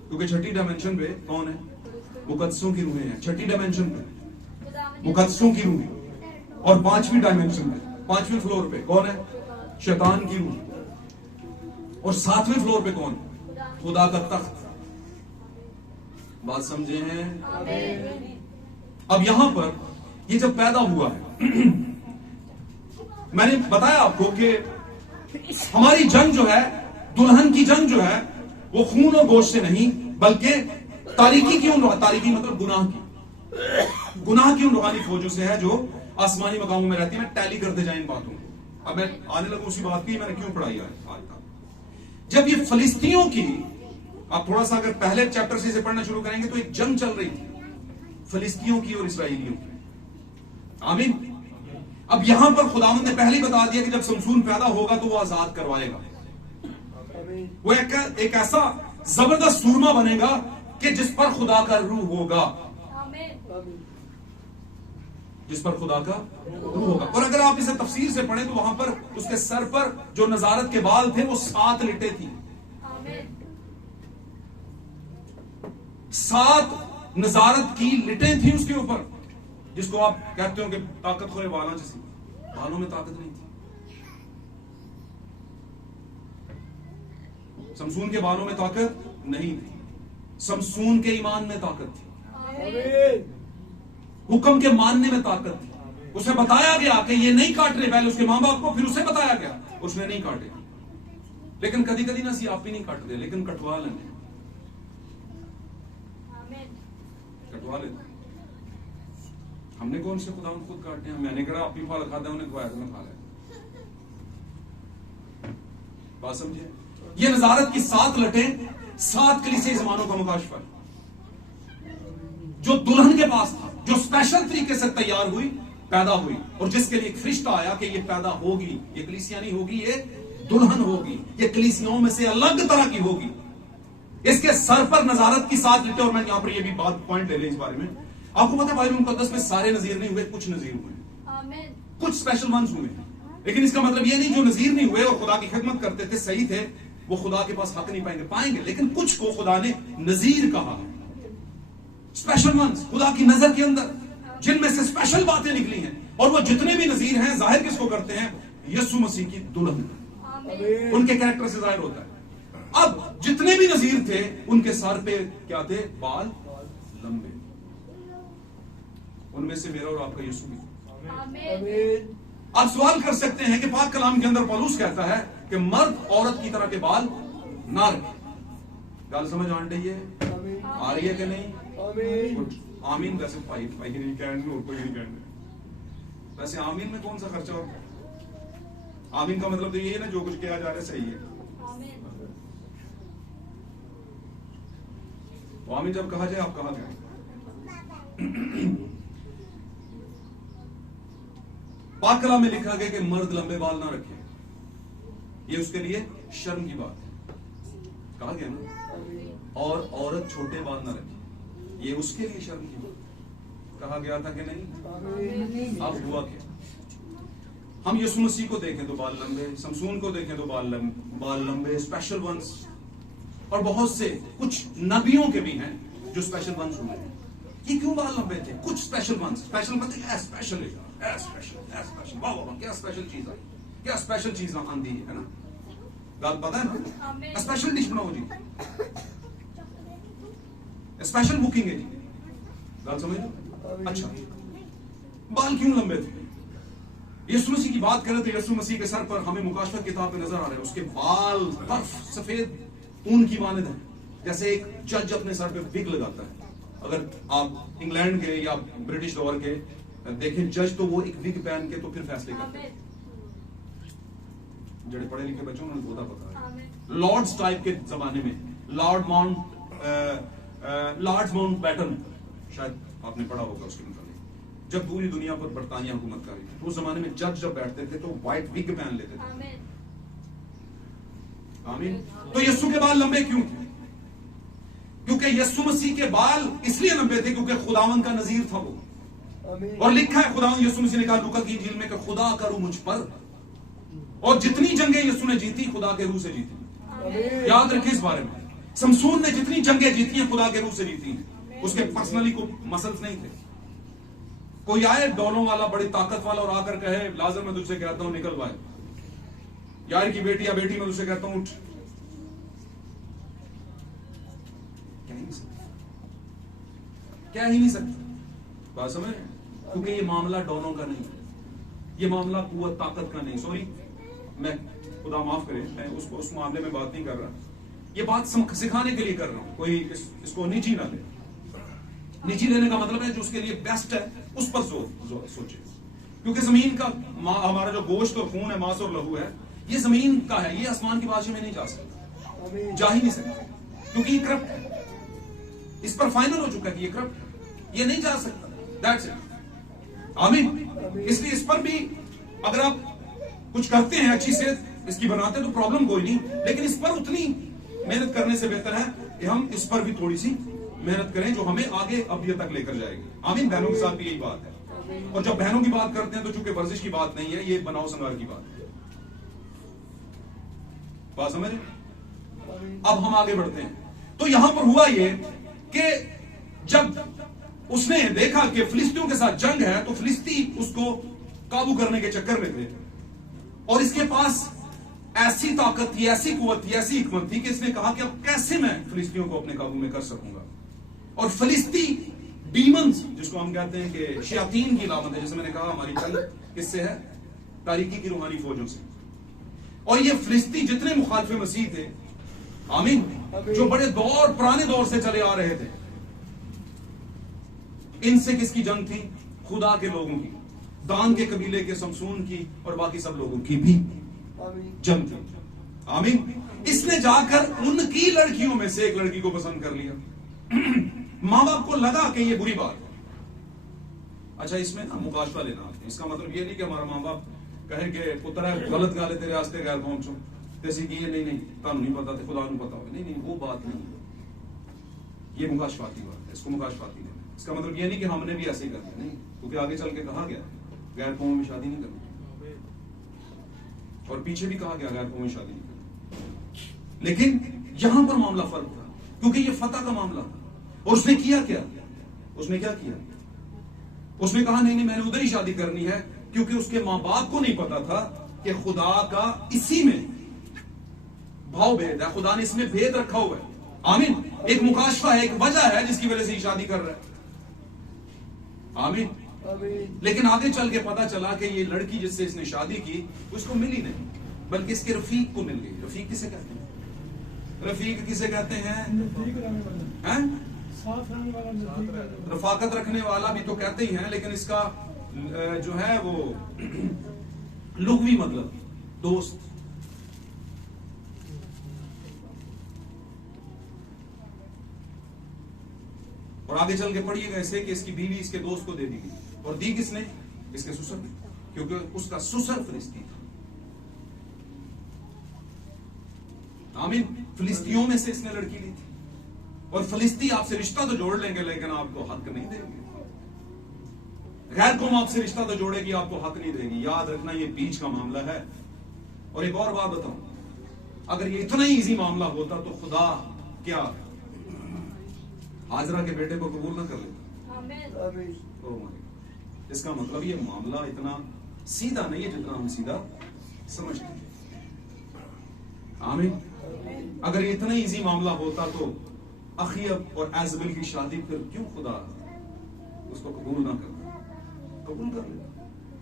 क्योंकि 6ठी डायमेंशन पे कौन है? मुकद्दसों की रूहें हैं। 6ठी डायमेंशन पे मुकद्दसों की रूह, और 5वीं डायमेंशन पे, 5वें फ्लोर पे कौन है? शैतान की रूह, और 7वें फ्लोर पे कौन? खुदा का तख्त। बात समझे हैं? अब यहां पर ये जब पैदा हुआ है मैंने बताया आपको कि हमारी जंग जो है, दुल्हन की जंग जो है, वो खून और गोश्त से नहीं, बल्कि तारीकी की उन, तारीकी मतलब गुनाह की उन रूहानी फौजों से है जो आसमानी मकामों में रहती है। मैं टैली करते जाए इन बातों को। अब मैं आने लगा उसी बात की, मैंने क्यों पढ़ाई आज तक। जब ये फिलिस्तीनियों की, आप थोड़ा सा अगर पहले चैप्टर से पढ़ना शुरू करेंगे तो एक जंग चल रही थी फिलिस्तीनियों की और इसराइलियों की, आमीन। अब यहां पर खुदावंद ने पहले बता दिया कि जब समसून पैदा होगा तो वो आजाद करवाएगा। वो एक ऐसा जबरदस्त सूरमा बनेगा कि जिस पर खुदा का रूह होगा, जिस पर खुदा का रूह होगा। और अगर आप इसे तफसीर से पढ़ें तो वहां पर उसके सर पर जो नजारत के बाल थे वो 7 लिटें थी। 7 नजारत की लिटें थी उसके ऊपर, जिसको आप कहते हो कि ताकत खोए बालों जैसी। बालों में ताकत नहीं थी, समसून के बालों में ताकत नहीं थी, समसून के ईमान में ताकत थी, हुक्म के मानने में ताकत थी। उसे बताया गया कि ये नहीं काटने, पहले उसके मां बाप को, फिर उसे बताया गया, उसने नहीं काटे। लेकिन कभी कभी ना सी आप भी नहीं काटते, लेकिन कटवा लेंगे, कटवा लेते। हमने कौन से खुदा खुद काटने हैं? मैंने कहा आप भी फल खाता है, उन्हें खवाया तो मैं खा लिया। बात समझे? ये नजारत की 7 लटें 7 कलीसियाई ज़मानों का मुकाशफा है। जो दुल्हन के पास था, जो स्पेशल तरीके से तैयार हुई, पैदा हुई, और जिसके लिए एक फरिश्ता आया कि ये पैदा होगी, ये कलीसिया नहीं होगी, ये दुल्हन होगी, ये कलीसियाओं में से अलग तरह की होगी। इसके सर पर नजारत की 7 लटें। और मैं यहां पर ये भी बात पॉइंट ले लें इस बारे में। आपको पता है बाइबल मुकद्दस में सारे नजीर नहीं हुए, कुछ नजीर हुए, कुछ स्पेशल वंस हुए। लेकिन इसका मतलब ये नहीं जो नजीर नहीं हुए और खुदा की खिदमत करते थे, सही थे, वो खुदा के पास हक नहीं पाएंगे। लेकिन कुछ को खुदा ने नजीर कहा, स्पेशल वंस, खुदा की नजर के अंदर जिनमें से स्पेशल बातें निकली हैं। और वो जितने भी नजीर हैं जाहिर किसको करते हैं? यीशु मसीह की दुल्हन, उनके कैरेक्टर से जाहिर होता है। अब जितने भी नजीर थे उनके सर पे क्या थे? बाल लंबे। उनमें से मेरा और आपका यीशु भी। आप सवाल कर सकते हैं कि पाक कलाम के अंदर पौलुस कहता है कि मर्द औरत की तरह के बाल ना रखे। गल समझ आन रही है? आ रही है कि नहीं? आमीन। वैसे भाई नहीं कहने और कोई नहीं कहने। वैसे आमीन में कौन सा खर्चा होता है? आमीन का मतलब तो ये है ना, जो कुछ किया जा रहा है सही है। आमीन जब कहा जाए आप कहा जाए। पाक कलाम में लिखा गया कि मर्द लंबे बाल ना रखे, ये उसके लिए शर्म की बात है, कहा गया ना। और औरत छोटे बाल ना रखे, ये उसके लिए शर्म की बात कहा गया था कि नहीं? अब हुआ क्या? हम यीशु मसीह को देखें तो बाल लंबे, शमसून को देखें तो बाल लंबे, स्पेशल वंस, और बहुत से कुछ नबियों के भी हैं जो स्पेशल वंस हुए हैं। ये क्यों बाल लंबे थे? कुछ स्पेशल वंस, स्पेशल मतलब स्पेशल है, स्पेशल, वाह वाह, क्या स्पेशल चीज आई, क्या स्पेशल चीज आंदी है ना? बात पता है ना? स्पेशल डिश बनाओ जी, स्पेशल बुकिंग है जी, बात समझ लो। अच्छा, बाल क्यों लंबे थे? यीशु मसीह की बात करें तो यीशु मसीह के सर पर हमें मुकाशफा किताब में नजर आ रहे हैं, उसके बाल बर्फ सफेद ऊन की मानद है, जैसे एक जज अपने सर पे विग लगाता है। अगर आप इंग्लैंड के या ब्रिटिश दौर के देखें जज, तो वो एक विग पहन के तो फिर फैसले करते हैं। जड़े पढ़े लिखे बच्चों ने बहुत पता है। लॉर्ड्स टाइप के जमाने में लॉर्ड माउंटबेटन, शायद आपने पढ़ा होगा उसके मुताबिक, जब पूरी दुनिया पर बरतानिया हुकूमत कर रही थी, तो उस जमाने में जज जब बैठते थे तो व्हाइट विग पहन लेते थे। आमीन। तो यीशु के बाल लंबे क्यों थे? क्योंकि यीशु मसीह के बाल इसलिए लंबे थे क्योंकि खुदावन का नजीर था वो। और लिखा है खुदावन यीशु मसीह ने कहा लूका की इंजील में कि खुदा करूं मुझ पर, और जितनी जंगें यीशु ने जीती खुदा के रूह से जीती। याद रखिए इस बारे में, शमसून ने जितनी जंगें जीती हैं खुदा के रूह से जीती हैं, उसके पर्सनली को मसल्स नहीं थे। कोई आए डॉलों वाला, बड़ी ताकत वाला, और आकर कहे लाजर मैं तुझसे कहता हूं निकल भाई, यार की बेटी या बेटी मैं तुझसे कहता हूं उठ, क्या ही नहीं सकता। बात समझ? क्योंकि ये मामला डॉनों का नहीं है, ये मामला कुव्वत ताकत का नहीं। सॉरी, मैं खुदा माफ करे, मैं उस मामले में बात नहीं कर रहा, ये बात सिखाने के लिए कर रहा हूं। कोई इसको निजी ना ले। निजी लेने का मतलब है जो उसके लिए बेस्ट है उस पर सोचे। क्योंकि जमीन का हमारा जो गोश्त और खून है, मांस और लहू है, ये जमीन का है, ये आसमान की बादशाह में नहीं जा सकता, जा ही नहीं सकता, क्योंकि ये करप्ट है। इस पर फाइनल हो चुका है कि ये करप्ट है, ये नहीं जा सकता। That's it. आमीन। इसलिए इस पर भी अगर आप कुछ करते हैं अच्छी से इसकी बनाते हैं तो प्रॉब्लम कोई नहीं, लेकिन इस पर उतनी मेहनत करने से बेहतर है कि हम इस पर भी थोड़ी सी मेहनत करें जो हमें आगे अब्दियत तक लेकर जाएगी। आमीन। बहनों के साथ भी यही बात है, और जब बहनों की बात करते हैं तो चूंकि वर्जिश की बात नहीं है, ये बनाओ संगार की बात है। बात समझ? अब हम आगे बढ़ते हैं। तो यहां पर हुआ ये कि जब उसने देखा कि फिलिस्तीयों के साथ जंग है, तो फिलिस्ती उसको काबू करने के चक्कर में थे, और इसके पास ऐसी ताकत थी, ऐसी कुव्वत थी, ऐसी हिकमत थी कि इसने कहा कि अब कैसे मैं फिलिस्तीयों को अपने काबू में कर सकूंगा। और फिलिस्ती डीमंस, जिसको हम कहते हैं कि शयातीन की लामत है, जैसे मैंने कहा हमारी जंग किससे है? तारीकी की रूहानी फौजों से। और ये फिलिस्ती जितने मुखालिफ मसीह थे, आमीन, जो बड़े पुराने दौर से चले आ रहे थे, इनसे किसकी जंग थी? खुदा के लोगों की, दान के कबीले के, शमसून की और बाकी सब लोगों की भी जंग थी। आमीन। इसने जाकर उनकी लड़कियों में से एक लड़की को पसंद कर लिया। मां बाप को लगा कि ये बुरी बात है। अच्छा, इसमें ना मुकाशवा लेना, इसका मतलब ये नहीं कि हमारा मां बाप कहे कि पुत्र है गलत गाले तेरे रास्ते गैर पहुंचो, जैसे कि ये नहीं तानू नहीं पता थे, खुदा नहीं पता हो, नहीं वो बात नहीं, ये मुकाशवाती बात है, इसको मुकाशवाती लेना। इसका मतलब ये नहीं कि हमने भी ऐसे ही करना, नहीं, क्योंकि आगे चल के कहा गया गैर कौमों में शादी नहीं करनी, और पीछे भी कहा गया गैर कौमों में शादी नहीं करनी। लेकिन यहां पर मामला फर्क था, क्योंकि ये फतह का मामला था। और उसने किया क्या? उसने क्या किया? उसने कहा नहीं मैंने उधर ही शादी करनी है, क्योंकि उसके मां बाप को नहीं पता था कि खुदा का इसी में भाव भेद है, खुदा ने इसमें भेद रखा हुआ है। आमीन। एक मुकाशवा है, एक वजह है जिसकी वजह से ये शादी कर रहा है। आमीन। लेकिन आगे चल के पता चला कि ये लड़की जिससे इसने शादी की उसको मिली नहीं, बल्कि इसके रफीक को मिल गई। रफीक किसे कहते हैं? रफीक किसे कहते हैं? रफाकत रखने वाला भी तो कहते ही हैं, लेकिन इसका जो है वो लुग़वी मतलब दोस्त। और आगे चल के पढ़िएगा ऐसे कि इसकी बीवी इसके दोस्त को दे दी गई, और दी किसने? इसके ससुर ने, क्योंकि उसका ससुर फिलिस्ती था। आमीन। फिलिस्तियों में से इसने लड़की ली थी, और फिलिस्ती आपसे रिश्ता तो जोड़ लेंगे लेकिन आपको हक नहीं देंगे। गैर कौम आपसे रिश्ता तो जोड़ेगी, आपको हक नहीं देगी। याद रखना ये बीच का मामला है। और एक और बात बताऊं, अगर ये इतना ही इजी मामला होता तो खुदा क्या हाजरा के बेटे को कबूल ना कर लेता? इसका मतलब ये मामला इतना सीधा नहीं है जितना हम सीधा समझते हैं। आमीन। अगर ये इतना इजी मामला होता तो अखीब और एजबिल की शादी फिर क्यों खुदा उसको कबूल ना करता? कबूल कर लेता।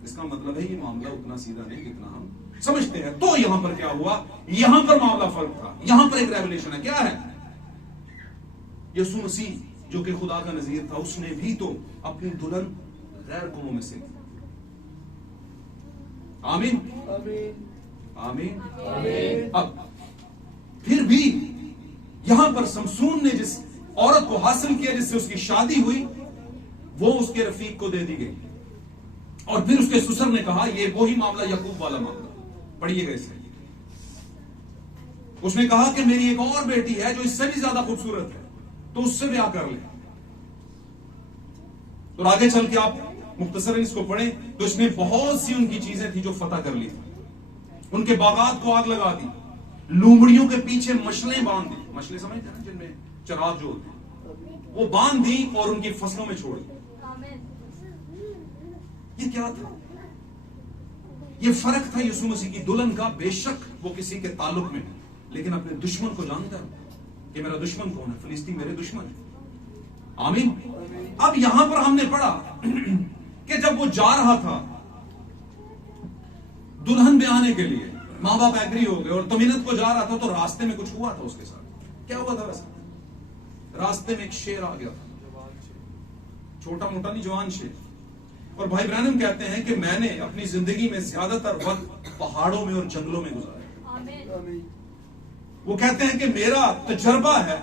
इसका मतलब है ये मामला उतना सीधा नहीं जितना हम समझते हैं। तो यहां पर क्या हुआ? यहां पर मामला फर्क था। यहां पर एक रेवलेशन है। क्या है? यीशु मसीह जो कि खुदा का नजीर था, उसने भी तो अपनी दुल्हन गैर कौमों में से। आमीन। आमीन। अब फिर भी यहां पर शमसून ने जिस औरत को हासिल किया, जिससे उसकी शादी हुई, वो उसके रफीक को दे दी गई। और फिर उसके ससुर ने कहा, ये वही मामला याकूब वाला मामला, पढ़िएगा इसे। उसने कहा कि मेरी एक और बेटी है जो इससे भी ज्यादा खूबसूरत है, तो उससे ब्याह कर ले। तो आगे चल के आप मुख्तसरन इसको पढ़ें तो इसने बहुत सी उनकी चीजें थी जो फतह कर ली थी। उनके बागात को आग लगा दी, लूमड़ियों के पीछे मछलें बांध दी। मछले समझते हैं ना, जिनमें चराग जो होते हैं, वो बांध दी और उनकी फसलों में छोड़ दी। ये क्या था? ये फर्क था यीशु मसीह की दुल्हन का। बेशक वो किसी के ताल्लुक में है, लेकिन अपने दुश्मन को जानता है कि मेरा दुश्मन कौन है। फिलिस्ती मेरे दुश्मन है। आमीन। अब यहां पर हमने पढ़ा कि जब वो जा रहा था दुल्हन में आने के लिए, मां बाप एग्री हो गए और तमीनत को जा रहा था, तो रास्ते में कुछ हुआ था उसके साथ। क्या हुआ था वैसे? रास्ते में एक शेर आ गया था, छोटा मोटा नहीं, जवान शेर। और भाई ब्रैनम कहते हैं कि मैंने अपनी जिंदगी में ज्यादातर वक्त पहाड़ों में और जंगलों में गुजारा। वो कहते हैं कि मेरा तजर्बा है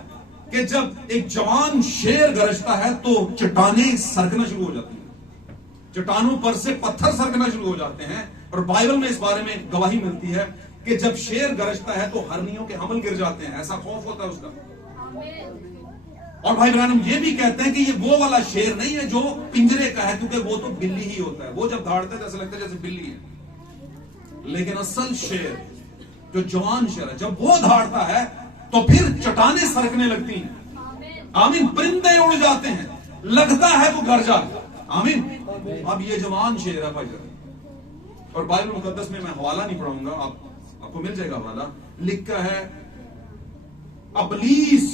कि जब एक जवान शेर गरजता है तो चट्टानें सरकना शुरू हो जाती हैं, चट्टानों पर से पत्थर सरकना शुरू हो जाते हैं। और बाइबल में इस बारे में गवाही मिलती है कि जब शेर गरजता है तो हरनियों के हमल गिर जाते हैं, ऐसा खौफ होता है उसका। और भाई ब्रैनम ये भी कहते हैं कि ये वो वाला शेर नहीं है जो पिंजरे का है, क्योंकि वो तो बिल्ली ही होता है। वो जब दौड़ता है ऐसा लगता है जैसे बिल्ली है। लेकिन असल शेर जो जवान शेर है, जब वो दौड़ता है तो फिर चट्टानें सरकने लगती हैं। आमीन। परिंदे उड़ जाते हैं, लगता है वो गरजा। आमीन। अब ये जवान शेर है भाई। और बाइबल मुकद्दस में मैं हवाला नहीं पढ़ाऊंगा, आपको मिल जाएगा हवाला। लिखा है अबलीस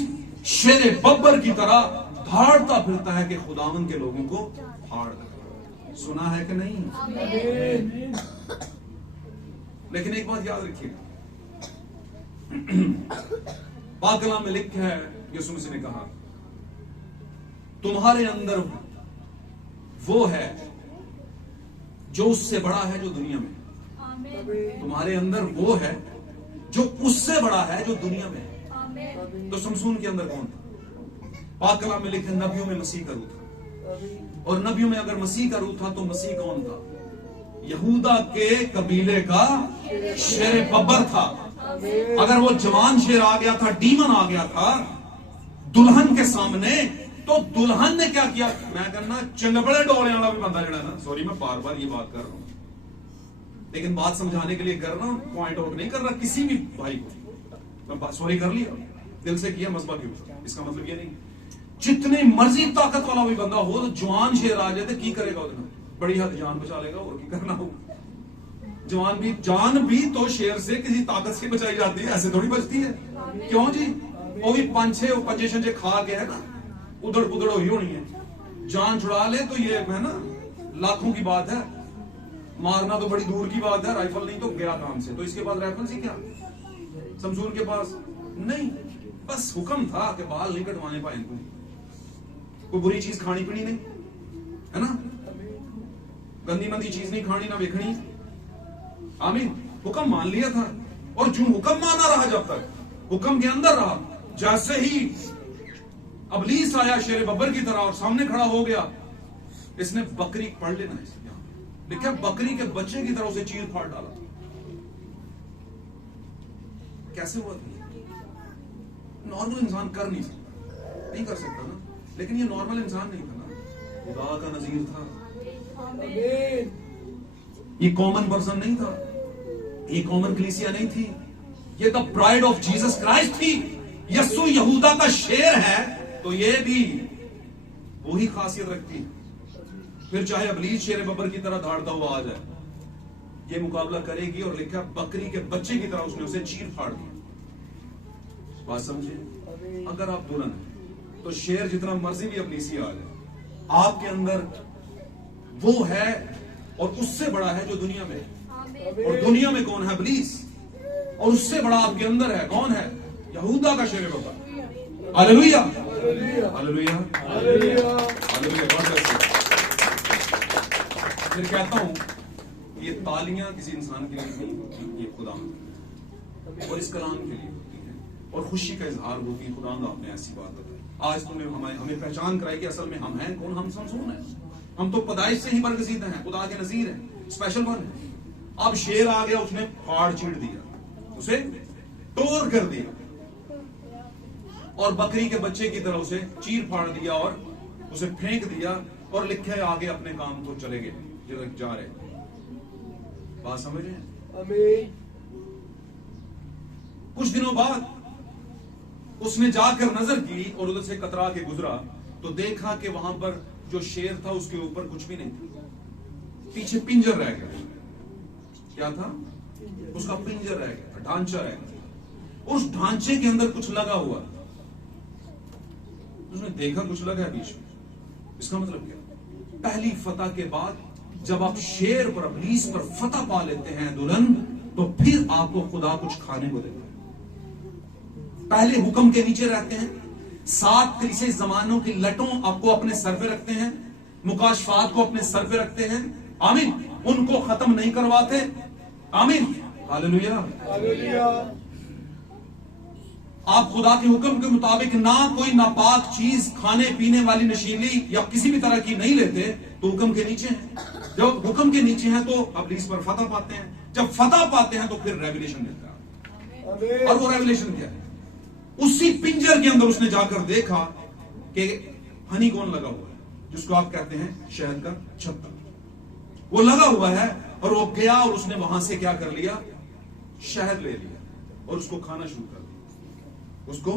शेर बब्बर की तरह धाड़ता फिरता है कि खुदावन के लोगों को फाड़ कर। सुना है कि नहीं? लेकिन एक बात याद रखिएगा, पाक कलाम में लिखा है, यीशु मसीह ने कहा, तुम्हारे अंदर वो है जो उससे बड़ा है जो दुनिया में। तुम्हारे अंदर वो है जो उससे बड़ा है जो दुनिया में है। तो शमसून के अंदर कौन था? पाक कलाम में लिखे नबियों में मसीह का रूह था, और नबियों में अगर मसीह का रूह था तो मसीह कौन था? यहूदा के कबीले का शेर बब्बर था। अगर वो जवान शेर आ गया था, डीमन आ गया था दुल्हन के सामने, तो दुल्हन ने क्या किया? मैं कहना चंगबड़े डोले वाला भी बंदा जड़ा ना, सॉरी मैं बार बार ये बात कर रहा हूं, लेकिन बात समझाने के लिए कर रहा हूं, पॉइंट आउट नहीं कर रहा किसी भी भाई को। मैं सॉरी कर लिया, दिल से किया मसबा के ऊपर, इसका मतलब ये नहीं। जितनी मर्जी ताकत वाला भी बंदा हो, तो जवान शेर आ जाए तो की करेगा? उसने बड़ी हद जान बचा लेगा, और की करना हो। जान भी तो शेर से किसी ताकत से बचाई जाती है, ऐसे थोड़ी बचती है। क्यों जी? वो भी 5-6 पंजे खा के है ना, उधड़ पुधड़ हुई होनी है। जान छुड़ा ले तो ये है ना लाखों की बात है, मारना तो बड़ी दूर की बात है। राइफल नहीं तो गया काम से, तो इसके पास राइफल से क्या? शमसून के पास नहीं, बस हुक्म था कि बाल नहीं कटवाने पाए इनको, कोई बुरी चीज खानी पीनी नहीं, है ना, गंदी मंदी चीज नहीं खानी ना देखनी। आमीन। हुक्म मान लिया था, और जो हुक्म माना रहा, जब तक हुक्म के अंदर रहा, जैसे ही अबलीस आया शेर बब्बर की तरह और सामने खड़ा हो गया, इसने बकरी पढ़ लेना है, लिखा बकरी के बच्चे की तरह उसे चीर फाड़ डाला। कैसे हुआ? नॉर्मल इंसान कर नहीं सकता, नहीं कर सकता ना, लेकिन ये नॉर्मल इंसान नहीं था ना, खुदा का नजीर था। ये कॉमन पर्सन नहीं था, ये कॉमन कलीसिया नहीं थी, ये the bride of Jesus Christ थी। यस्सु यहूदा का शेर है, तो ये भी वही खासियत रखती। फिर चाहे अबलीस शेर बब्बर की तरह दौड़ता हुआ आ जाए, ये मुकाबला करेगी। और लिखा बकरी के बच्चे की तरह उसने उसे चीर फाड़ दिया। बात समझे? अगर आप दुल्हन हैं तो शेर जितना मर्जी भी अबलीसी आ जाए, आपके अंदर वो है, और उससे बड़ा है जो दुनिया में है। और दुनिया में कौन है? अबलीस। और उससे बड़ा आपके अंदर है, कौन है? यहूदा का शेर बब्बर। Hallelujah, hallelujah, hallelujah. फिर कहता हूं ये तालियां किसी इंसान के लिए नहीं होती, ये खुदा और इस कलाम के लिए होती है, और खुशी का इजहार होती है। खुदा आपने ऐसी बात बताई, आज तुमने हमें पहचान कराई कि असल में हम हैं कौन? हम शमसून हैं। हम तो पैदाइश से ही बरगजीदा हैं, खुदा के नजीर हैं, स्पेशल वन है। अब शेर आ गया, उसने फाड़ चीड़ दिया, उसे तोड़ कर दिया, और बकरी के बच्चे की तरह उसे चीर फाड़ दिया और उसे फेंक दिया, और लिखे आगे अपने काम को चले गए जिधर जा रहे। बात समझ रहे हैं? आमीन। कुछ दिनों बाद उसने जाकर नजर की और उधर से कतरा के गुजरा, तो देखा कि वहां पर जो शेर था उसके ऊपर कुछ भी नहीं था, पीछे पिंजर रह गया। क्या था? उसका पिंजर रह गया, ढांचा रह गया, उस ढांचे के अंदर कुछ लगा हुआ। उसने देखा कुछ लगा है बीच में। इसका मतलब क्या? पहली फतह के बाद जब आप शेर पर, अबलीस पर फतह पा लेते हैं दुल्हन, तो फिर आपको खुदा कुछ खाने को देता है। पहले हुक्म के नीचे रहते हैं, 7 कलीसिया जमानों की लटों आपको अपने सर पे रखते हैं, मुकाशफात को अपने सर पे रखते हैं। आमीन। उनको खत्म नहीं करवाते। आमीन, हालेलुया, हालेलुया। आप खुदा के हुक्म के मुताबिक ना कोई नापाक चीज खाने पीने वाली, नशीली या किसी भी तरह की नहीं लेते, तो हुक्म के नीचे हैं। जब हुक्म के नीचे हैं तो अबलीस पर फतह पाते हैं, जब फतह पाते हैं तो फिर रेवलेशन मिलता है। और वो रेवलेशन क्या है? उसी पिंजर के अंदर उसने जाकर देखा कि हनी कौन लगा हुआ है, जिसको आप कहते हैं शहद का छत्ता, वो लगा हुआ है। और वो गया और उसने वहां से क्या कर लिया? शहद ले लिया और उसको खाना शुरू कर दिया, उसको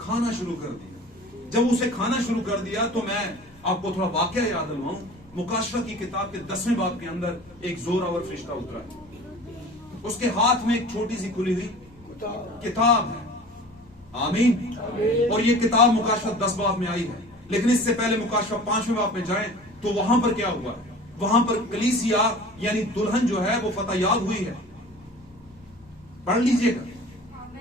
खाना शुरू कर दिया। जब उसे खाना शुरू कर दिया तो मैं आपको थोड़ा वाकया याद दिलवाऊं। मुकाशफा की किताब के 10वें बाब के अंदर एक जोरावर फरिश्ता उतरा, उसके हाथ में एक छोटी सी खुली हुई किताब है। आमीन। और ये किताब मुकाशफा 10 बाब में आई है, लेकिन इससे पहले मुकाशफा 5वें बाब में जाएं तो वहां पर क्या हुआ? वहां पर कलीसिया यानी दुल्हन जो है वो फतह याब हुई है। पढ़ लीजिएगा,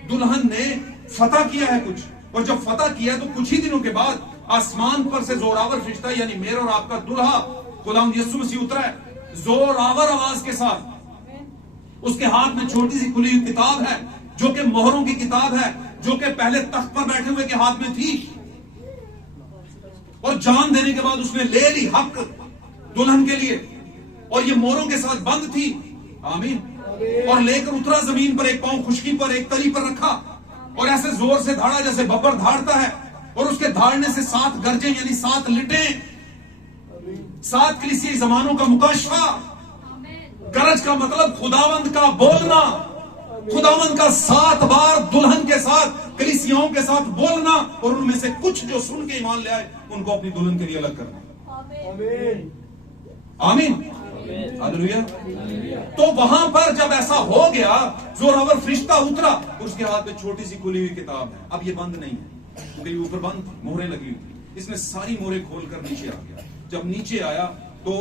दुल्हन ने फतह किया है कुछ, और जब फतह किया तो कुछ ही दिनों के बाद आसमान पर से जोरावर फरिश्ता यानी मेरा और आपका दुल्हा खुदावंद यीशु मसीह उतरा है जोरावर आवाज के साथ। उसके हाथ में छोटी सी खुली हुई किताब है जो कि मोहरों की किताब है, जो कि पहले तख्त पर बैठे हुए के हाथ में थी, और जान देने के बाद उसने ले ली हक दुल्हन के लिए, और ये मोहरों के साथ बंद थी। आमीन। और लेकर उतरा जमीन पर, एक पांव खुशकी पर, एक तली पर रखा, और ऐसे जोर से धाड़ा जैसे बब्बर धाड़ता है, और उसके धाड़ने से 7 गर्जें यानी 7 लिटें, 7 कलीसियाई जमानों का मुकाशफा। गरज का मतलब खुदावंद का बोलना, खुदावंद का 7 बार दुल्हन के साथ, कलीसियाओं के साथ बोलना, और उनमें से कुछ जो सुन के ईमान ले आए उनको अपनी दुल्हन के लिए अलग करना। आमीन। हालेलुया। तो वहां पर जब ऐसा हो गया, जोरावर फरिश्ता उतरा, उसके हाथ में छोटी सी खुली हुई किताब है। अब ये बंद नहीं है क्योंकि ऊपर बंद मोहरें लगी हुई। इसने सारी मोहरें खोलकर नीचे आ गया। जब नीचे आया तो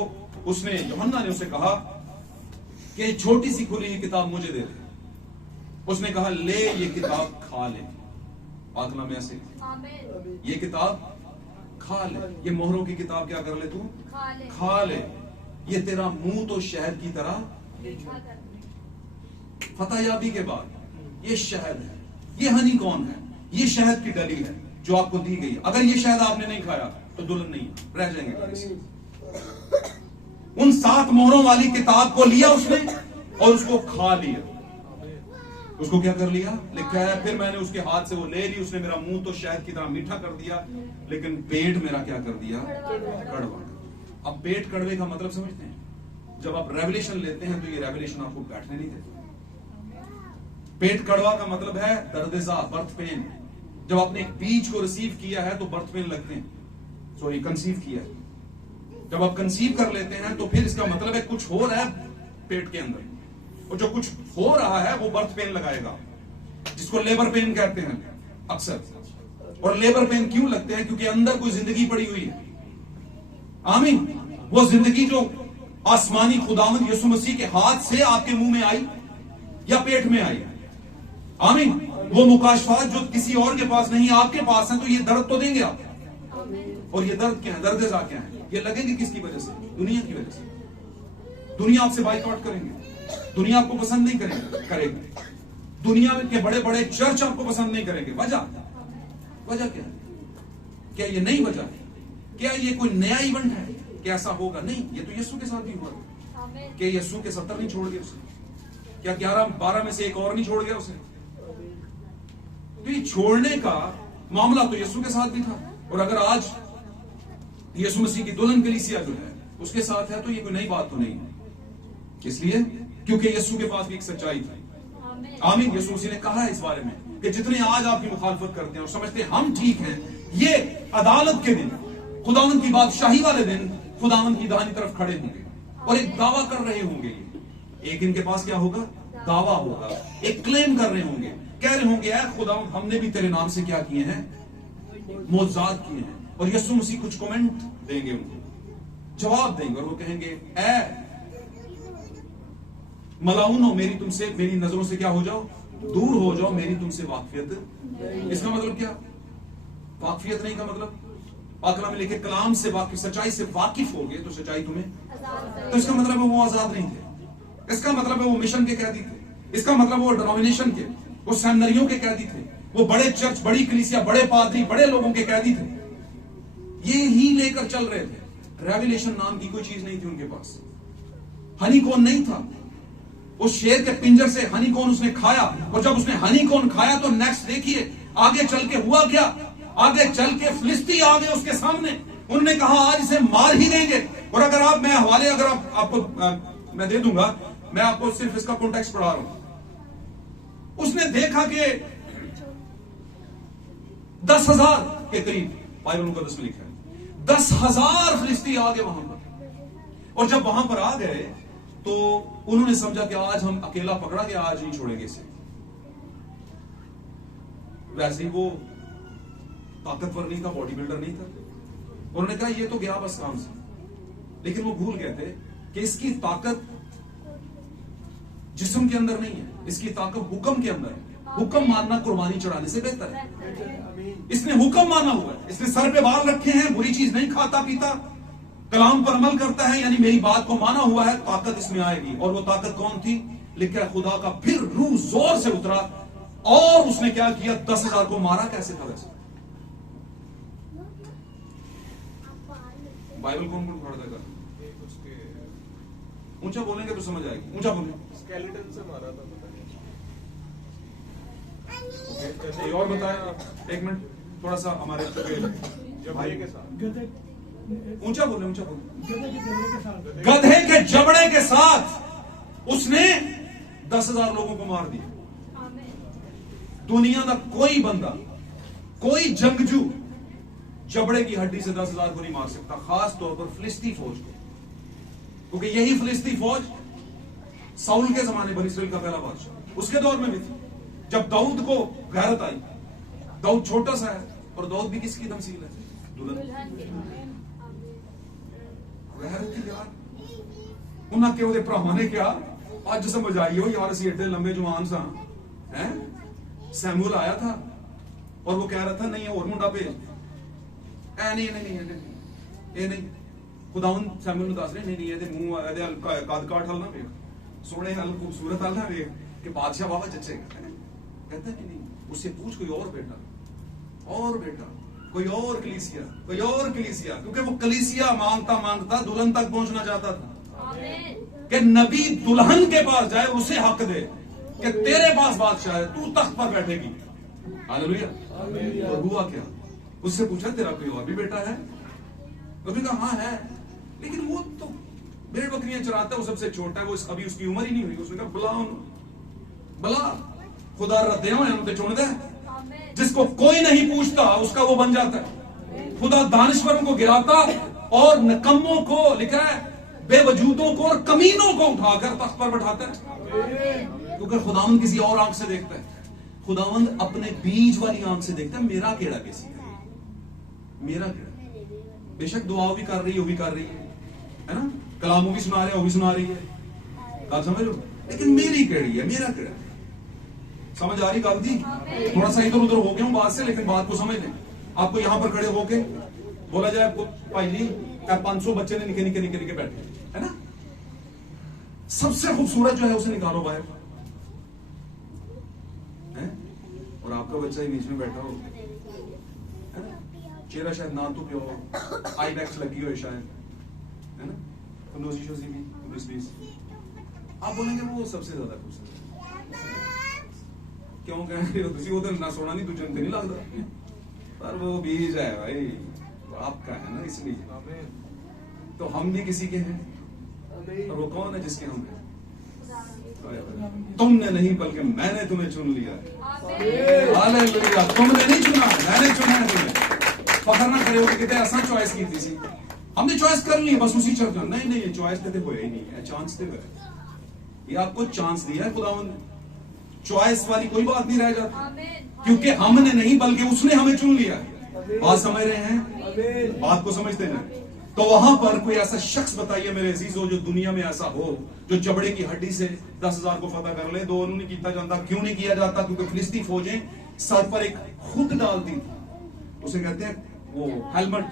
उसने, यूहन्ना ने उसे कहा कि छोटी सी खुली हुई किताब मुझे दे दे। उसने कहा, ले ये किताब खा ले। पाकला में ऐसे, ये किताब खा ले, ये मोहरों की किताब क्या कर ले तू, खा ले। ये तेरा मुंह तो शहद की तरह, फतहयाबी के बाद ये शहद है, ये हनी कौन है, ये शहद की डली है जो आपको दी गई। अगर ये शहद आपने नहीं खाया तो दुल्हन नहीं रह जाएंगे। उन 7 मोहरों वाली किताब को लिया उसने और उसको खा लिया। उसको क्या कर लिया, लिखा है, फिर मैंने उसके हाथ से वो ले ली, उसने मेरा मुंह तो शहद की तरह मीठा कर दिया, लेकिन पेट मेरा क्या कर दिया, कड़वा। अब पेट कड़वे का मतलब समझते हैं? जब आप रेवलेशन लेते हैं तो ये रेवलेशन आपको बैठने नहीं देते। पेट कड़वा का मतलब है दर्देजा, बर्थ पेन। जब आपने एक बीज को रिसीव किया है तो बर्थ पेन लगते हैं, सॉरी कंसीव किया है। जब आप कंसीव कर लेते हैं तो फिर इसका मतलब है कुछ हो रहा है पेट के अंदर, और जो कुछ हो रहा है वो बर्थ पेन लगाएगा, जिसको लेबर पेन कहते हैं अक्सर। और लेबर पेन क्यों लगते हैं? क्योंकि अंदर कोई जिंदगी पड़ी हुई है। आमीन। वो जिंदगी जो आसमानी खुदावंद यीशु मसीह के हाथ से आपके मुंह में आई या पेट में आई। आमीन। वो मुकाशफात जो किसी और के पास नहीं, आपके पास है, तो ये दर्द तो देंगे आप। और ये दर्द क्या है, दर्देजा क्या है? ये लगेंगे किसकी वजह से? दुनिया की वजह से। दुनिया आपसे बाइकआउट करेंगे, दुनिया आपको पसंद नहीं करेगी, दुनिया के बड़े बड़े चर्च आपको पसंद नहीं करेंगे। वजह क्या है? क्या ये नई वजह है? क्या ये कोई नया इवेंट है? क्या ऐसा होगा? नहीं, ये तो यीशु के साथ भी हुआ। क्या यीशु के 70 नहीं छोड़ गए उसे? क्या 11-12 में से एक और नहीं छोड़ गया उसे? तो ये छोड़ने का मामला तो यीशु के साथ भी था, और अगर आज यीशु मसीह की दुल्हन कलीसिया जो है उसके साथ है तो ये कोई नई बात तो नहीं है। इसलिए क्योंकि यीशु के पास भी एक सच्चाई थी। आमीन। यीशु मसीह ने कहा है इस बारे में कि जितने आज आपकी मुखालफत करते हैं और समझते हैं हम ठीक हैं, ये अदालत के दिन, खुदावंद की बादशाही वाले दिन खुदावंद की दाहिनी तरफ खड़े होंगे और एक दावा कर रहे होंगे। एक इनके पास क्या होगा? दावा होगा। एक क्लेम कर रहे होंगे, कह रहे होंगे, ऐ खुदावंद, हमने भी तेरे नाम से क्या किए हैं? मोजात किए हैं। और यीशु मसीह कुछ कमेंट देंगे, उनको जवाब देंगे, और वो कहेंगे, ऐ मलाउनो, मेरी नजरों से क्या हो जाओ, दूर हो जाओ, मेरी तुमसे वाकफियत। इसका मतलब क्या? वाकफियत नहीं का मतलब पाकला में लिखे कलाम से वाकिफ, सच्चाई से वाकिफ हो गए तो सच्चाई तुम्हें, तो इसका मतलब है वो आजाद नहीं थे। इसका मतलब है वो मिशन के कैदी थे। इसका मतलब वो डिनोमिनेशन के, वो सेमिनरियों के कैदी थे, वो बड़े चर्च, बड़ी कलीसिया, बड़े पादरी, बड़े लोगों के कैदी थे। ये ही लेकर चल रहे थे। रेवलेशन नाम की कोई चीज नहीं थी उनके पास। हनीकॉर्न नहीं था। उस शेर के पिंजर से हनीकॉर्न उसने खाया, और जब उसने हनीकॉर्न खाया तो नेक्स्ट देखिए आगे चल के हुआ क्या। आगे चल के फिलिस्ती आ गए उसके सामने। उन्होंने कहा आज इसे मार ही देंगे। और अगर आप, मैं हवाले अगर आपको मैं दे दूंगा, मैं आपको सिर्फ इसका कॉन्टेक्स्ट पढ़ा रहा हूं। उसने देखा कि 10,000 के करीब, बाइबल मुकद्दस में लिखा है 10,000 फिलिस्ती आ गए वहां पर। और जब वहां पर आ गए तो उन्होंने समझा कि आज हम अकेला पकड़ा गया, आज नहीं छोड़ेंगे इसे। वैसे ही वो ताकतवर नहीं था, बॉडी बिल्डर नहीं था। उन्होंने कहा ये तो गया बस काम से, लेकिन वो भूल गए थे कि इसकी ताकत जिस्म के अंदर नहीं है, इसकी ताकत हुक्म के अंदर है। हुक्म मानना कुर्बानी चढ़ाने से बेहतर है। इसने हुक्म माना हुआ है, इसने सर पे बाल रखे हैं, बुरी चीज नहीं खाता पीता, कलाम पर अमल करता है, यानी मेरी बात को माना हुआ है, ताकत इसमें आएगी। और वो ताकत कौन थी? लिखा है खुदा का फिर रूह जोर से उतरा और उसने क्या किया, 10,000 को मारा। कैसे था वैसे? बाइबल कौन कौन पढ़ देगा? ऊंचा बोलेंगे तो समझ आएगी, ऊंचा बोलें। स्केलेटन से मारा था, कोई और बताए? एक मिनट, थोड़ा सा हमारे जबड़े के साथ। ऊंचा बोले, ऊंचा बोले। गधे के जबड़े के साथ गधे के जबड़े के साथ उसने 10,000 लोगों को मार दिया। दुनिया का कोई बंदा, कोई जंगजू जबड़े की हड्डी से 10,000 को नहीं मार सकता, खास तौर पर फिलिस्ती फौज को, क्योंकि यही फिलिस्ती फौज साउल के जमाने बनी इस्राएल का पहला बादशाह, उसके दौर में भी थी। जब दाऊद को गैरत आई, दाऊद छोटा सा है और दाऊद भी किसकी तमसील है? दुल्हन। गैरत की यार उन्हें के ਉਹਦੇ ਭਰਾਵਾਂ ਨੇ ਕਿਹਾ ਅੱਜ समझ आई हो यार, ਅਸੀਂ ਏਡੇ लंबे जवान सा हैं। सैमुअल आया था और वो कह रहा था नहीं और मुंडा भेज, नहीं खुदावन सैमुअल दस रहे नहीं ਇਹਦੇ ਮੂੰਹ ਇਹਦੇ ਕੱਦ ਕਾਠ ਹਲ ਨਾ ਵੇਖ, सोने हल खूबसूरत हल ना ਵੇਖ कि बादशाह बाबा जचेगा। कहता है नहीं, उससे पूछ कोई और बेटा, कोई और कलीसिया, क्योंकि वो कलीसिया मांगता मांगता दुल्हन तक पहुंचना चाहता था कि नबी दुल्हन के पास जाए, उसे हक दे कि तेरे पास बादशाह है, तू तख्त पर बैठेगी। हालेलुया। और हुआ क्या? उससे पूछा तेरा कोई और भी बेटा है? उसने कहा हाँ है, लेकिन वो तो भेड़ बकरियां चराता है, वो सबसे छोटा है, वो अभी उसकी उम्र ही नहीं हुई। उसने कहा बुला खुदा रद्दे होते चुन दे, जिसको कोई नहीं पूछता उसका वो बन जाता है। खुदा दानिश्वरों को गिराता और निकम्मों को, लिखा है बेवजूदों को और कमीनों को उठाकर तख्त पर बैठाता है, क्योंकि खुदावंद किसी और आंख से देखता है। खुदावंद अपने बीज वाली आंख से देखता है, मेरा केड़ा किसी है, मेरा केड़ा। बेशक दुआ भी कर रही है, वो भी कर रही है ना, कलामों भी सुना रहे, वो भी सुना रही है, आप समझ लो, लेकिन मेरी केड़ी है, मेरा केड़ा। समझ आ रही गल जी? थोड़ा सा इधर उधर हो गया हूं बात से, लेकिन बात को समझ लें। आपको यहां पर खड़े होके बोला जाए भाई जी 500 बच्चे ने निके निके निके निके बैठे है ना, सबसे खूबसूरत जो है उसे निकालो बाहर है, और आपका बच्चा ही बीच में बैठा हो, है ना, चेहरा शायद ना तो प्यो, आई बैक्स लगी हो शायद, है ना, कंडोजी शोजी भी, आप बोलेंगे वो सबसे ज्यादा खूबसूरत। क्यों कह रहे हो तुसी? वो तो ना सोना नहीं तुझे नहीं लगता, पर वो बीज है भाई, आपका है ना, इसलिए तो हम भी किसी के हैं, और वो कौन है जिसके हम हैं? तुमने नहीं बल्कि मैंने तुम्हें चुन लिया है। हालेलुया। तुमने नहीं चुना, मैंने चुना है तुम्हें। फखर ना करे हो कि ऐसा चॉइस की थी, हमने चॉइस कर ली बस उसी चलते। नहीं नहीं, चांस देते हुए ही नहीं है, चांस दे ये आपको चांस दिया है खुदावंद ने, चॉइस वाली कोई बात नहीं रह जाती, क्योंकि हमने नहीं बल्कि उसने हमें चुन लिया है। बात समझ रहे हैं? बात को समझते हैं? तो वहां पर कोई ऐसा शख्स बताइए मेरे अजीजों जो दुनिया में ऐसा हो जो जबड़े की हड्डी से 10,000 को फतह कर ले। दोनों नहीं किया जाता। क्यों नहीं किया जाता? क्योंकि फिलिस्ती फौजें सर पर एक खुद डालती थी, उसे कहते हैं वो हेलमेट,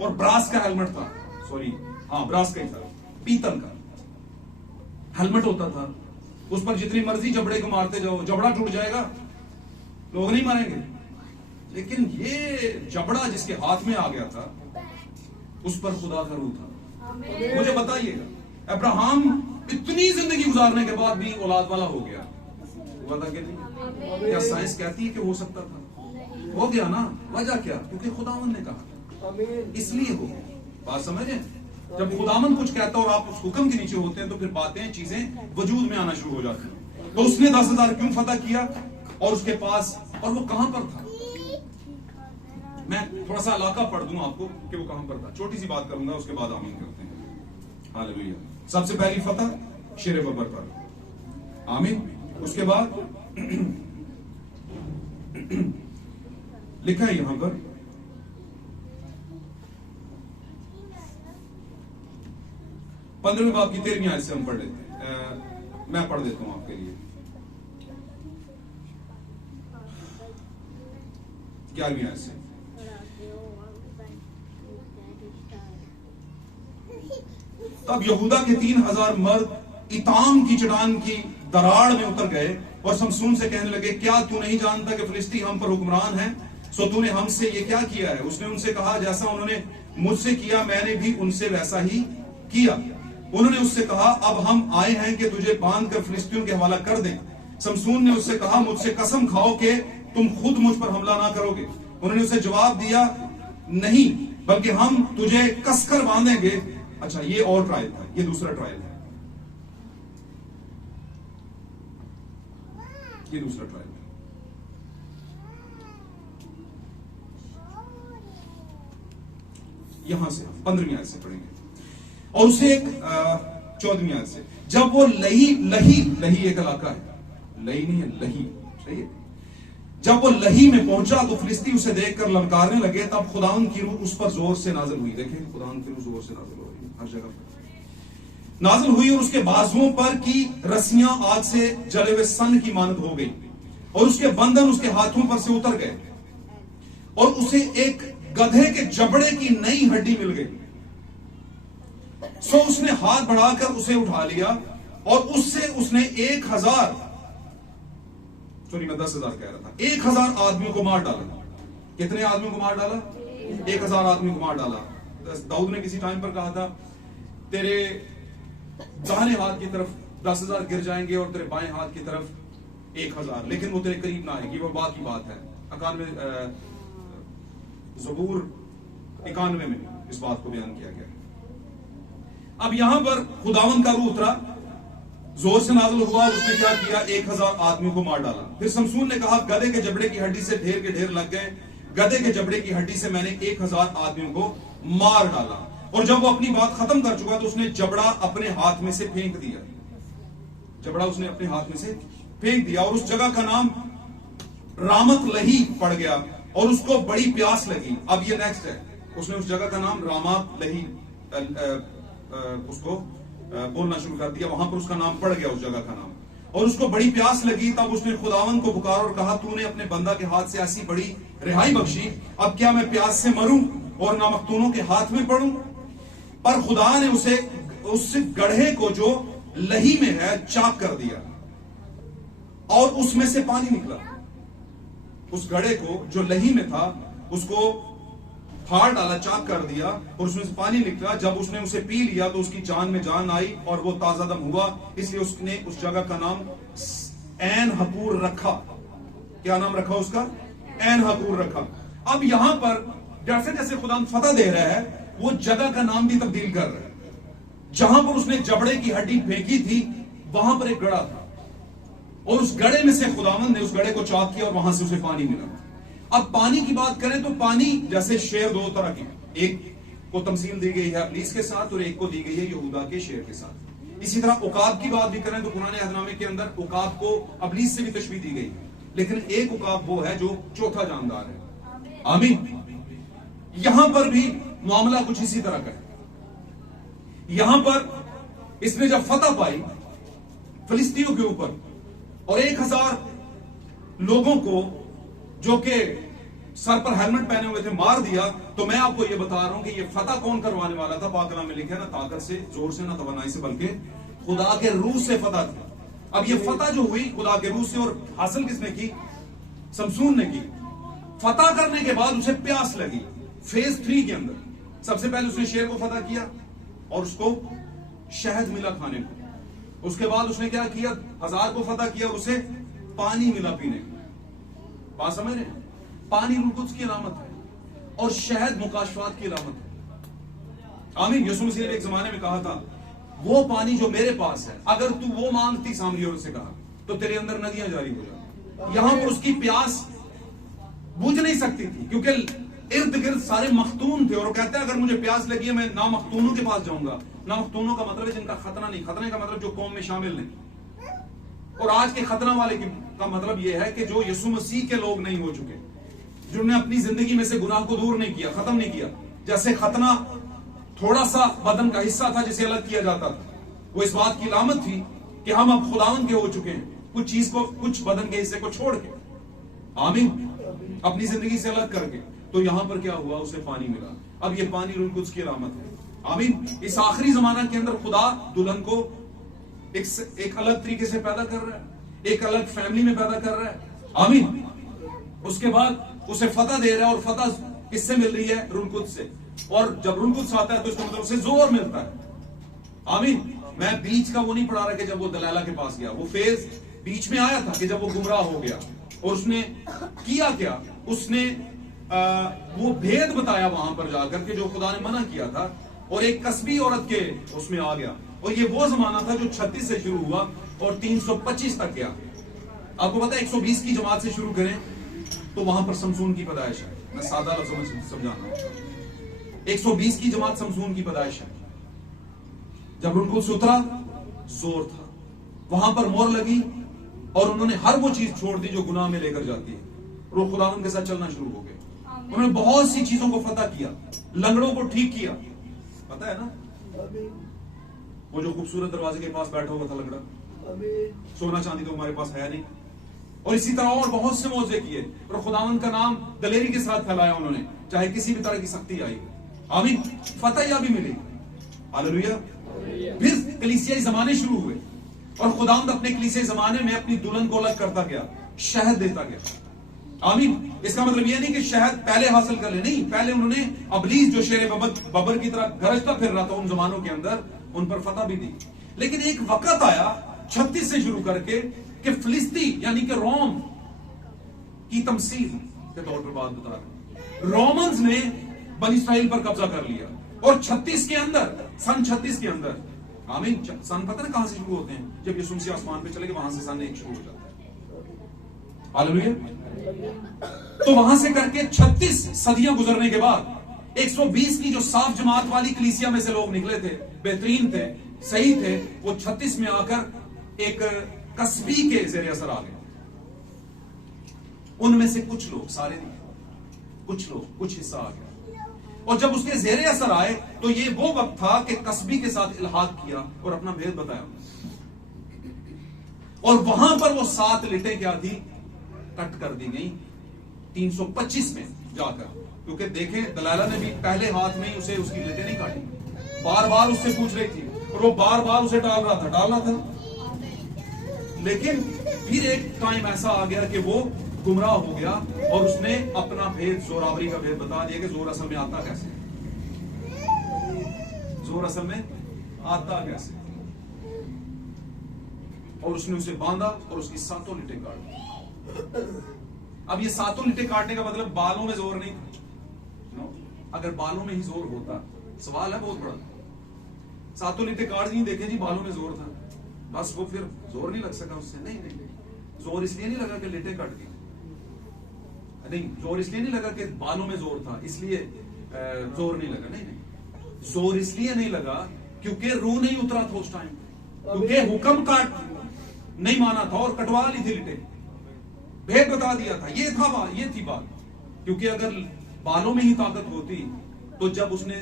और ब्रास का हेलमेट था, सॉरी हाँ ब्रास का ही था, पीतल का हेलमेट होता था। उस पर जितनी मर्जी जबड़े को मारते जाओ, जबड़ा टूट जाएगा, लोग नहीं मारेंगे। लेकिन ये जबड़ा जिसके हाथ में आ गया था, उस पर खुदा का रूह था। मुझे बताइएगा, अब्राहम इतनी जिंदगी गुजारने के बाद भी औलाद वाला हो गया, हुआ था कि नहीं? क्या साइंस कहती है कि हो सकता था? हो गया ना। वजह क्या? क्योंकि खुदावन ने कहा, इसलिए हो गया। बात समझे? जब खुदावन कुछ कहता है और आप उस हुक्म के नीचे होते हैं, तो फिर बातें चीजें वजूद में आना शुरू हो जाती हैं। तो उसने 10,000 क्यों फतह किया, और उसके पास, और वो कहां पर था? मैं थोड़ा सा इलाका पढ़ दूं आपको कि वो कहां पर था। छोटी सी बात करूंगा, उसके बाद आमीन करते हैं। हालेलुया। सबसे पहली फतह शेर बबर पर, आमीन। उसके बाद लिखा है यहां पर, पंद्रहवें बाब की 13वीं आयत से हम पढ़ लेते हैं। मैं पढ़ देता हूं आपके लिए 11वीं आयत से। तब यहूदा के 3,000 मर्द इताम की चट्टान की दराड़ में उतर गए और शमसून से कहने लगे, क्या तू नहीं जानता कि फिलिस्ती हम पर हुक्मरान हैं? सो तूने हमसे ये क्या किया है? उसने उनसे कहा, जैसा उन्होंने मुझसे किया मैंने भी उनसे वैसा ही किया। उन्होंने उससे कहा, अब हम आए हैं कि तुझे बांध कर फिलिस्तियों के हवाला कर दें। शमसून ने उससे कहा, मुझसे कसम खाओ कि तुम खुद मुझ पर हमला ना करोगे। उन्होंने उसे जवाब दिया, नहीं, बल्कि हम तुझे कसकर बांधेंगे। अच्छा, ये और ट्रायल था, ये दूसरा ट्रायल है, ये दूसरा ट्रायल है। यहां से हम 15वीं आयत से पढ़ेंगे और उसे एक 14वीं आयत से। जब वो लही एक इलाका है, लही नहीं है, लही, सही है। जब वो लही में पहुंचा तो फिलिस्ती उसे देखकर ललकारने लगे। तब खुदावन की रूह उस पर जोर से नाजिल हुई। देखें, खुदावन की रूह जोर से नाजिल हो रही है, हर जगह पर नाजिल हुई और उसके बाजुओं पर की रस्सियां आग से जले हुए सन की मानद हो गई और उसके बंधन उसके हाथों पर से उतर गए और उसे एक गधे के जबड़े की नई हड्डी मिल गई। सो उसने हाथ बढ़ाकर उसे उठा लिया और उससे उसने 1000 कह रहा था, 1000 आदमियों को मार डाला। कितने आदमियों को मार डाला? 1000 आदमियों को मार डाला। दाऊद ने किसी टाइम पर कहा था, तेरे दाहिने हाथ की तरफ 10,000 गिर जाएंगे और तेरे बाएं हाथ की तरफ 1000, लेकिन वो तेरे करीब ना आएगी। वो बात की बात है। 91 ज़बूर 91 में इस बात को बयान किया गया। अब यहां पर खुदावन का रूह उतरा, जोर से नाज़िल हुआ और उसने क्या किया? 1000 आदमियों को मार डाला। फिर शमसून ने कहा, गधे के जबड़े की हड्डी से ढेर के ढेर लग गए। गधे के जबड़े की हड्डी से मैंने 1000 आदमियों को मार डाला। और जब वो अपनी बात खत्म कर चुका तो उसने जबड़ा अपने हाथ में से फेंक दिया। जबड़ा उसने अपने हाथ में से फेंक दिया और उस जगह का नाम रामत लही पड़ गया और उसको बड़ी प्यास लगी। अब ये नेक्स्ट है, उसने उस जगह का नाम रामत लही उसको बोलना शुरू कर दिया। वहां पर उसका नाम पड़ गया, उस जगह का नाम, और उसको बड़ी प्यास लगी। तब उसने खुदावन को पुकारा और कहा, तूने अपने बंदा के हाथ से ऐसी बड़ी रिहाई बख्शी, अब क्या मैं प्यास से मरूं और ना मखतूनों के हाथ में पड़ूं? पर खुदा ने उसे उस गड्ढे को जो लही में है चाक कर दिया और उसमें से पानी निकला। उस गड्ढे को जो लही में था उसको फाड़ डाला, चाक कर दिया और उसमें से पानी निकला। जब उसने उसे पी लिया तो उसकी जान में जान आई और वो ताजा दम हुआ। इसलिए उसने उस जगह का नाम ऐन हकूर रखा। क्या नाम रखा उसका? ऐन हकूर रखा। अब यहां पर जैसे जैसे खुदा फतह दे रहा है, वो जगह का नाम भी तब्दील कर रहा है। जहां पर उसने जबड़े की हड्डी फेंकी थी वहां पर एक गड़ा था और उस गड़े में से खुदावंद ने उस गड़े को चाक किया और वहां से उसे पानी मिला। अब पानी की बात करें तो पानी जैसे शेर दो तरह के, एक को तमसील दी गई है अबलीस के साथ और एक को दी गई है यहूदा के शेर के साथ। इसी तरह उकाब की बात भी करें तो पुराने अहदनामे के अंदर उकाब को अबलीस से भी तशबीह दी गई, लेकिन एक उकाब वो है जो चौथा जानदार है। आमीन। यहां पर भी मामला कुछ इसी तरह का है। यहां पर इसने जब फतह पाई फिलिस्तीयों के ऊपर और 1000 लोगों को जो कि सर पर हेलमेट पहने हुए थे मार दिया, तो मैं आपको यह बता रहा हूं कि यह फतह कौन करवाने वाला था? पाक कलाम में लिखा है, ना ताकत से, जोर से, ना तवानाई से, बल्कि खुदा के रूह से फतह थी। अब यह फतह जो हुई खुदा के रूह से, और हासिल किसने की? शमसून ने की। फतह करने के बाद उसे प्यास लगी। फेज 3 के अंदर सबसे पहले उसने शेर को फतह किया और उसको शहद मिला खाने को। उसके बाद उसने क्या किया? 1000 को फतह किया और उसे पानी मिला पीने को। बात समझ रहे हैं? पानी रूह कुद्स की अलामत है और शहद मुकाशफात की अलामत है। आमीन। यीशु मसीह ने एक जमाने में कहा था, वो पानी जो मेरे पास है, अगर तू वो मांगती, सामने और से कहा, तो तेरे अंदर नदियां जारी हो जाती। यहां पर उसकी प्यास बुझ नहीं सकती थी क्योंकि इर्द गिर्द सारे मखतून थे और वो कहते हैं अगर मुझे प्यास लगी है मैं ना मखतूनों के पास जाऊंगा। ना मखतूनों का मतलब है जिनका खतना नहीं, खतने का मतलब जो कौम में शामिल नहीं। और आज के खतना वाले का मतलब यह है कि जो यीशु मसीह के लोग नहीं हो चुके, जिन्होंने अपनी जिंदगी में से गुनाह को दूर नहीं किया, खत्म नहीं किया। जैसे खतना थोड़ा सा बदन का हिस्सा था जिसे अलग किया जाता था, वो इस बात की अलामत थी कि हम अब खुदावन के हो चुके हैं, कुछ चीज को, कुछ बदन के हिस्से को छोड़ के, आमीन, अपनी जिंदगी से अलग करके। तो यहां पर क्या हुआ? उसे पानी मिला। अब ये पानी रूह कुद्स की अलामत है। आमीन। इस आखिरी जमाना के अंदर खुदा दुल्हन को एक अलग तरीके से पैदा कर रहा है, एक अलग फैमिली में पैदा कर रहा है। आमीन। उसके बाद उसे फतह दे रहा है, और फतह किससे मिल रही है? रूहुल कुद्स से। और जब रूहुल कुद्स आता है तो इसका मतलब उसे जोर मिलता है। आमीन। मैं बीच का वो नहीं पढ़ा रहा कि जब वो दलाला के पास गया, वो फेज बीच में आया था कि जब वो गुमराह हो गया, और उसने किया क्या? उसने वो भेद बताया वहां पर जाकर के जो खुदा ने मना किया था, और एक कस्बी औरत के उसमें आ गया। और ये वो जमाना था जो 36 से शुरू हुआ और 325 तक गया। आपको पता है 120 की जमात से शुरू करें तो वहां पर शमसून की पैदाइश है। मैं सादा लफ्ज़ों में समझाना, 120 की जमात शमसून की पैदाइश है। जब उनको उतरा जोर था, वहां पर मोहर लगी, और उन्होंने हर वो चीज छोड़ दी जो गुनाह में लेकर जाती है। रूह खुदावंद के साथ चलना शुरू हो गए। उन्होंने बहुत सी चीजों को फतह किया, लंगड़ों को ठीक किया। पता है ना वो जो खूबसूरत दरवाजे के पास बैठा हुआ था लंगड़ा, सोना चांदी तो हमारे पास है नहीं। और इसी तरह और बहुत से मौजे किए, और खुदावंद का नाम दलेरी के साथ फैलाया उन्होंने, चाहे किसी भी तरह की सख्ती आई। आमीन। फतह या भी मिली। हालेलुया। फिर कलीसियाई जमाने शुरू हुए, और खुदावंद अपने कलीसियाई जमाने में अपनी दुल्हन को अलग करता गया, शहद देता गया। आमीन। इसका मतलब यह नहीं कि शहद पहले हासिल कर ले, नहीं, पहले उन्होंने अबलीस जो शेर बबर की तरह गरजता फिर रहा था उन जमानों के अंदर, उन पर फतह भी दी। लेकिन एक वक्त आया 36 से शुरू करके कि फिलिस्ती यानी कि रोम की तमसील के तौर पर बात बता रहे, रोमन्स ने बनी इस्राइल पर कब्जा कर लिया। और 36 के अंदर, सन 36 के अंदर, आमीन, सन पता ना कहां से शुरू होते हैं? जब यीशु मसीह आसमान पे चले गए वहां से सन 1 शुरू हो जाता है। हालेलुया। तो वहां से करके 36 सदियां गुजरने के बाद 120 की जो साफ जमात वाली कलीसिया में से लोग निकले थे, बेहतरीन थे, सही थे, वो 36 में आकर एक कस्बी के ज़ेरे असर आ गए। उनमें से कुछ लोग, सारे नहीं, कुछ लोग, कुछ हिस्सा आ गया। और जब उसके ज़ेरे असर आए तो ये वो वक्त था कि कस्बी के साथ इल्हाक किया और अपना भेद बताया। और वहां पर वो 7 लिटें क्या थी? कट कर दी गई 325 में जाकर। क्योंकि देखें, दलाला ने भी पहले हाथ में ही उसे उसकी लिटें नहीं काटी, बार बार उससे पूछ रही थी, और वो बार बार उसे डाल रहा था। लेकिन फिर एक टाइम ऐसा आ गया कि वो गुमराह हो गया, और उसने अपना भेद, जोरावरी का भेद बता दिया कि जोर असल में आता कैसे, जोर असल में आता कैसे। और उसने उसे बांधा और उसकी 7 लिटें काट दी। अब ये 7 लिटें काटने का मतलब बालों में जोर नहीं था। अगर बालों में ही जोर होता, सवाल है बहुत बड़ा, 7 लिटें काट दी, देखे जी बालों में जोर था, बस वो फिर जोर नहीं लग सका उससे। नहीं, जोर इसलिए नहीं लगा कि लिटें कट गई, नहीं, जोर इसलिए नहीं लगा कि बालों में जोर था इसलिए जोर नहीं लगा, नहीं, जोर इसलिए नहीं लगा क्योंकि रूह नहीं उतरा था उस टाइम, क्योंकि हुक्म काट नहीं माना था और कटवा ली थी लिटें, भेद बता दिया था। ये था बात, ये थी बात। क्योंकि अगर बालों में ही ताकत होती तो जब उसने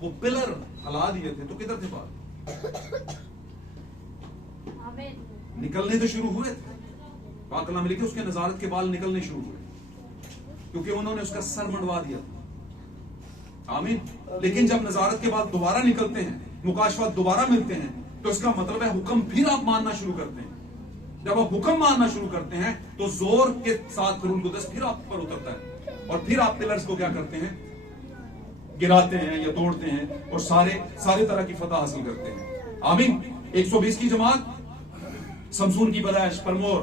वो पिलर हला दिए थे तो किधर थे बाल? निकलने तो शुरू हुए थे, पाक कलाम में लिखे उसके नजारत के बाल निकलने शुरू हुए, क्योंकि उन्होंने उसका सर मंडवा दिया था। आमीन। लेकिन जब नजारत के बाल दोबारा निकलते हैं, मुकाशफात दोबारा मिलते हैं, तो इसका मतलब है हुक्म फिर आप मानना शुरू करते हैं। जब आप हुक्म मानना शुरू करते हैं तो जोर के साथ रूह कुद्स फिर आप पर उतरता है, और फिर आप पिलर्स को क्या करते हैं? गिराते हैं या तोड़ते हैं, और सारे तरह की फतह हासिल करते हैं। आमीन। 120 की जमात शमसून की पैदाइश पर मोर,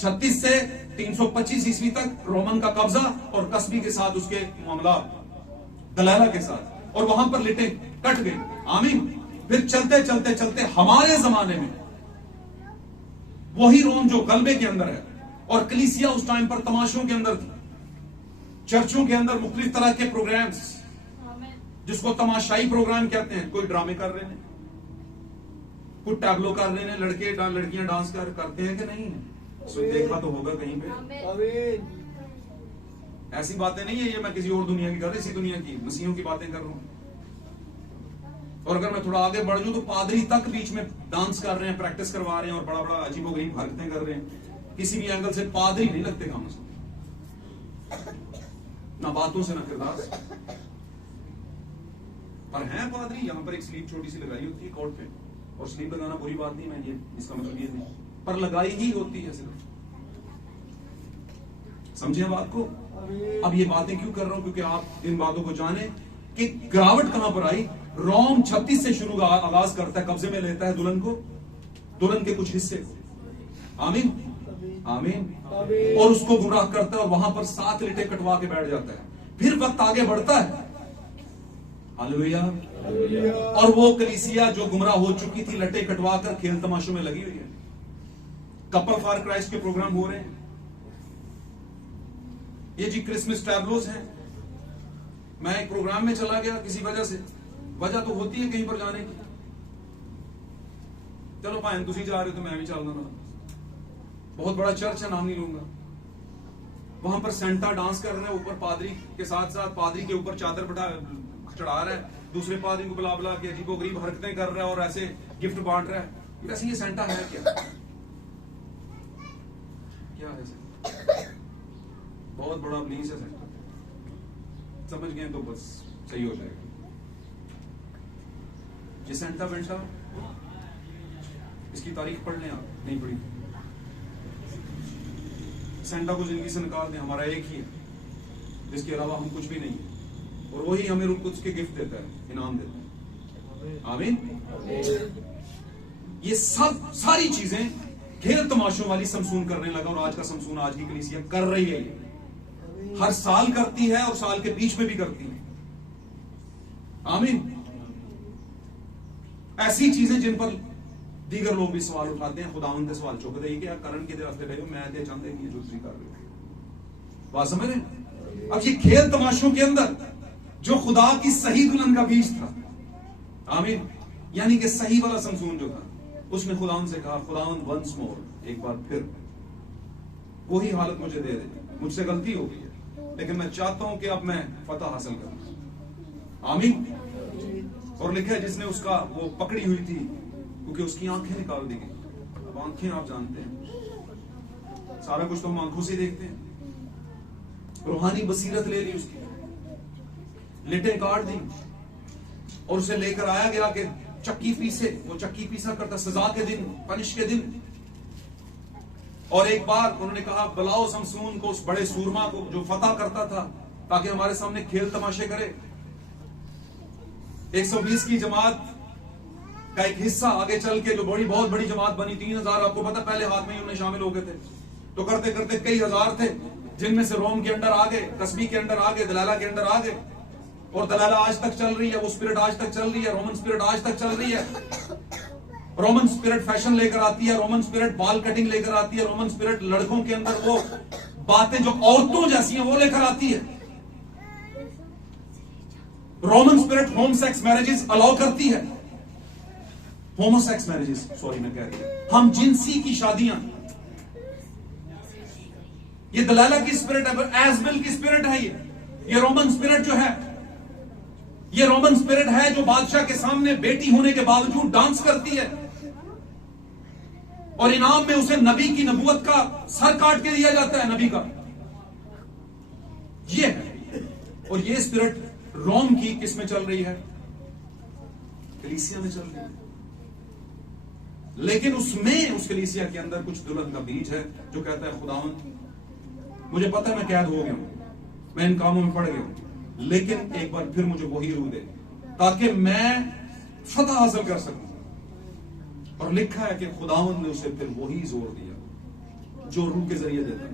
36 से 325 ईस्वी तक रोमन का कब्जा और कस्बी के साथ उसके मामला, दलाला के साथ, और वहां पर लिटें कट गई। आमीन। फिर चलते चलते चलते हमारे जमाने में वही रोम जो गलबे के अंदर है, और कलीसिया उस टाइम पर तमाशों के अंदर थी, चर्चों के अंदर मुख्तलिफ तरह के प्रोग्राम्स, जिसको तमाशाई प्रोग्राम कहते हैं। कोई ड्रामे कर रहे हैं, कोई टैबलो कर रहे हैं, लड़कियां डांस करते हैं कि नहीं? देखा तो होगा कहीं पे। ऐसी बातें नहीं है ये मैं किसी और दुनिया की कर रहा, इसी दुनिया की मसीहों की बातें कर रहा हूं। और अगर मैं थोड़ा आगे बढ़ जाऊं तो पादरी तक बीच में डांस कर रहे हैं, प्रैक्टिस करवा रहे हैं, और बड़ा बड़ा अजीबोगरीब हरकतें कर रहे हैं। किसी भी एंगल से पादरी नहीं लगते काम से, ना बातों से ना किरदार से, पर हैं पादरी। यहां पर एक स्लीप छोटी सी लगाई होती है कोर्ट पे, और स्लीप लगाना बुरी बात नहीं, मैं ये इसका मतलब ये नहीं, पर लगाई ही होती है सिर्फ। समझे बात को? अब ये बातें क्यों कर रहा हूं? क्योंकि आप इन बातों को जाने कि गिरावट कहां पर आई। रोम 36 से शुरू आगाज करता है, कब्जे में लेता है दुल्हन को, दुल्हन के कुछ हिस्से को। आमीन आमीन। और उसको गुमराह करता है और वहां पर 7 लिटे कटवा के बैठ जाता है। फिर वक्त आगे बढ़ता है, हालेलुया। और वो कलीसिया जो गुमराह हो चुकी थी, लटे कटवा कर खेल तमाशों में लगी हुई है। कपल फॉर क्राइस्ट के प्रोग्राम हो रहे हैं, ये जी क्रिसमस टैबलोज हैं। मैं एक प्रोग्राम में चला गया किसी वजह से, वजह तो होती है कहीं पर जाने की, चलो भाई तुम जा रहे हो तो मैं भी चल रहा। बहुत बड़ा चर्च है, नाम नहीं लूंगा। वहां पर सेंटा डांस कर रहे हैं ऊपर, पादरी के साथ साथ पादरी के ऊपर चादर चढ़ा रहा है, दूसरे पादरी को बुला बुला के अजीबो गरीब हरकतें कर रहा है और ऐसे गिफ्ट बांट रहा है। वैसे ये सेंटा है क्या? क्या है सेंटा? बहुत बड़ा प्लीज है सेंटा। समझ गए तो बस सही हो जाएगा। ये सेंटा बेंटा, इसकी तारीख पढ़ लें आप, नहीं पढ़ी। सेंटा को जिंदगी से निकाल दें, हमारा एक ही है, जिसके अलावा हम कुछ भी नहीं है, और वही हमें रूप कुछ के गिफ्ट देता है, इनाम देता है। आमीन। ये सब सारी चीजें खेल तमाशों वाली समसून करने लगा, और आज का समसून, आज की कलीसिया कर रही है। ये हर साल करती है और साल के बीच में भी करती है। आमीन। ऐसी चीजें जिन पर दीगर लोग भी सवाल उठाते हैं, खुदावंद से सवाल चुकते हैं कि यार करण के रास्ते रहे हो, मैं ते चाहते कि ये जो तुम कर रहे हो। बात समझ रहे? अब ये खेल तमाशों के अंदर जो खुदा की सही दुल्हन का बीज था, आमीन, यानी कि सही वाला समसून जो था, उसने खुदावंद से कहा, खुदावंद वंस मोर, एक बार फिर वही हालत मुझे दे दे, मुझसे गलती हो गई है, लेकिन मैं चाहता हूं कि अब मैं फतह हासिल करूं। आमीन। और लिखा है जिसने उसका वो पकड़ी हुई थी, क्योंकि उसकी आंखें निकाल दी गई। अब आंखें आप जानते हैं, सारा कुछ तो हम आंखों से देखते हैं। रूहानी बसीरत ले ली उसकी, लिटें काट दी, और उसे लेकर आया गया कि चक्की पीसे। वो चक्की पीसा करता सजा के दिन, पनिश के दिन। और एक बार उन्होंने कहा, बुलाओ समसून को, उस बड़े सूरमा को जो फतह करता था, ताकि हमारे सामने खेल तमाशे करे। 120 की जमात का एक हिस्सा आगे चल के, जो बहुत बड़ी जमात बनी, 3000, आपको पता पहले हाथ में ही उन्हें शामिल हो गए थे। तो करते करते कई हजार थे, जिनमें से रोम के अंडर आ गए, तस्बी के अंडर आ गए, दलाला के अंडर आ गए, और दलाला आज तक चल रही है, वो स्पिरिट आज तक चल रही है, रोमन स्पिरिट आज तक चल रही है। रोमन स्पिरिट फैशन लेकर आती है, रोमन स्पिरिट बाल कटिंग लेकर आती है, रोमन स्पिरिट लड़कों के अंदर वो बातें जो औरतों जैसी हैं वो लेकर आती है। Roman spirit home sex marriages allow करती है, होमोसेक्स मैरिजेस, सॉरी मैं कह रही हूं, हम जिनसी की शादियां। ये दलाला की स्पिरिट है, एजबेल की स्पिरिट है। ये रोमन स्पिरिट जो है, ये रोमन स्पिरिट है जो बादशाह के सामने बेटी होने के बावजूद डांस करती है, और इनाम में उसे नबी की नबूवत का सर काट के दिया जाता है, नबी का। ये है, और ये स्पिरिट रोम की किस में चल रही है? कलीसिया में चल रही है। लेकिन उसमें, उस कलीसिया के अंदर कुछ दुल्हन का बीज है जो कहता है, खुदावंद मुझे पता है मैं कैद हो गया हूं, मैं इन कामों में पड़ गया हूं, लेकिन एक बार फिर मुझे वही रूह दे, ताकि मैं फतह हासिल कर सकूं। और लिखा है कि खुदावंद ने उसे फिर वही जोर दिया जो रूह के जरिए देता है,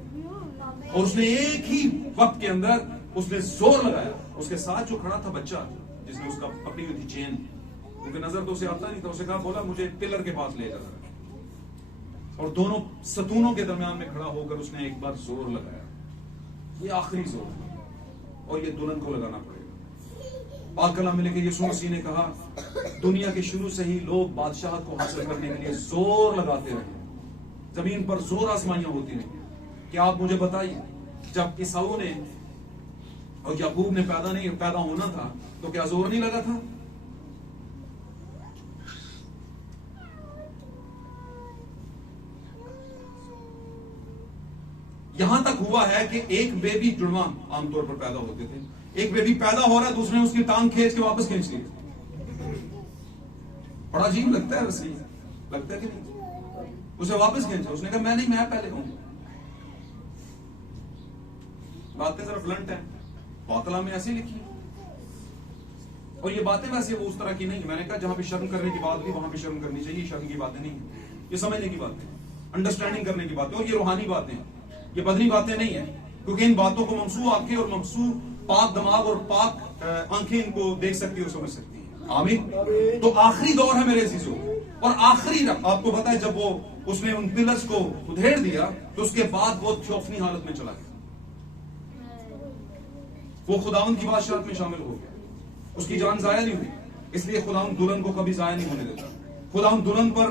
और उसने एक ही वक्त के अंदर उसने जोर लगाया। उसके साथ जो खड़ा था बच्चा, जिसने उसका पकड़ी हुई थी चेन, क्योंकि नजर तो उसे आता नहीं था, उसे कहा, बोला मुझे पिलर के पास ले जाना, और दोनों सतूनों के दरमियान में खड़ा होकर उसने एक बार जोर लगाया। ये आखिरी जोर, और ये दुल्हन को लगाना पड़ेगा। पाक कलाम में लिखे, यीशु मसीह ने कहा, दुनिया के शुरू से ही लोग बादशाह को हासिल करने के लिए जोर लगाते रहे, जमीन पर जोर आजमाइयां होती रही। क्या आप मुझे बताइए, जब ईसाऊ ने और याकूब ने पैदा होना था, तो क्या जोर नहीं लगा था? यहां तक हुआ है कि एक बेबी जुड़वा आमतौर पर पैदा होते थे। एक बेबी पैदा हो रहा है, दूसरे ने उसकी टांग खींच के वापस खींच ली, बड़ा अजीब लगता है, वैसे लगता है कि नहीं? उसे वापस खींचा, उसने कहा मैं नहीं, मैं पहले हूं। बातें जरा ब्लंट है, बातला में ऐसी लिखी और ये बातें वैसे वो उस तरह की नहीं है। मैंने कहा जहां भी शर्म करने की बात हुई वहां भी शर्म करनी चाहिए, शर्म की बातें नहीं है, ये समझने की बातें, अंडरस्टैंडिंग करने की बातें, और ये रूहानी बातें, ये बदनी बातें नहीं है, क्योंकि इन बातों को ममसू आंखें और ममसू पाक दिमाग और पाक आंखें इनको देख सकती है और समझ सकती है। आमीन। तो आखिरी दौर है मेरे अजीजों, और आखिरी आपको पता है जब वो उसने उन पिलर्स को उधेड़ दिया तो उसके बाद वो थियोफनी हालत में चला गया, वो खुदावंद की बादशाहत में शामिल हो गया, उसकी जान जाया नहीं हुई। इसलिए खुदावंद दुल्हन को कभी जाया नहीं होने देता, खुदावंद दुल्हन पर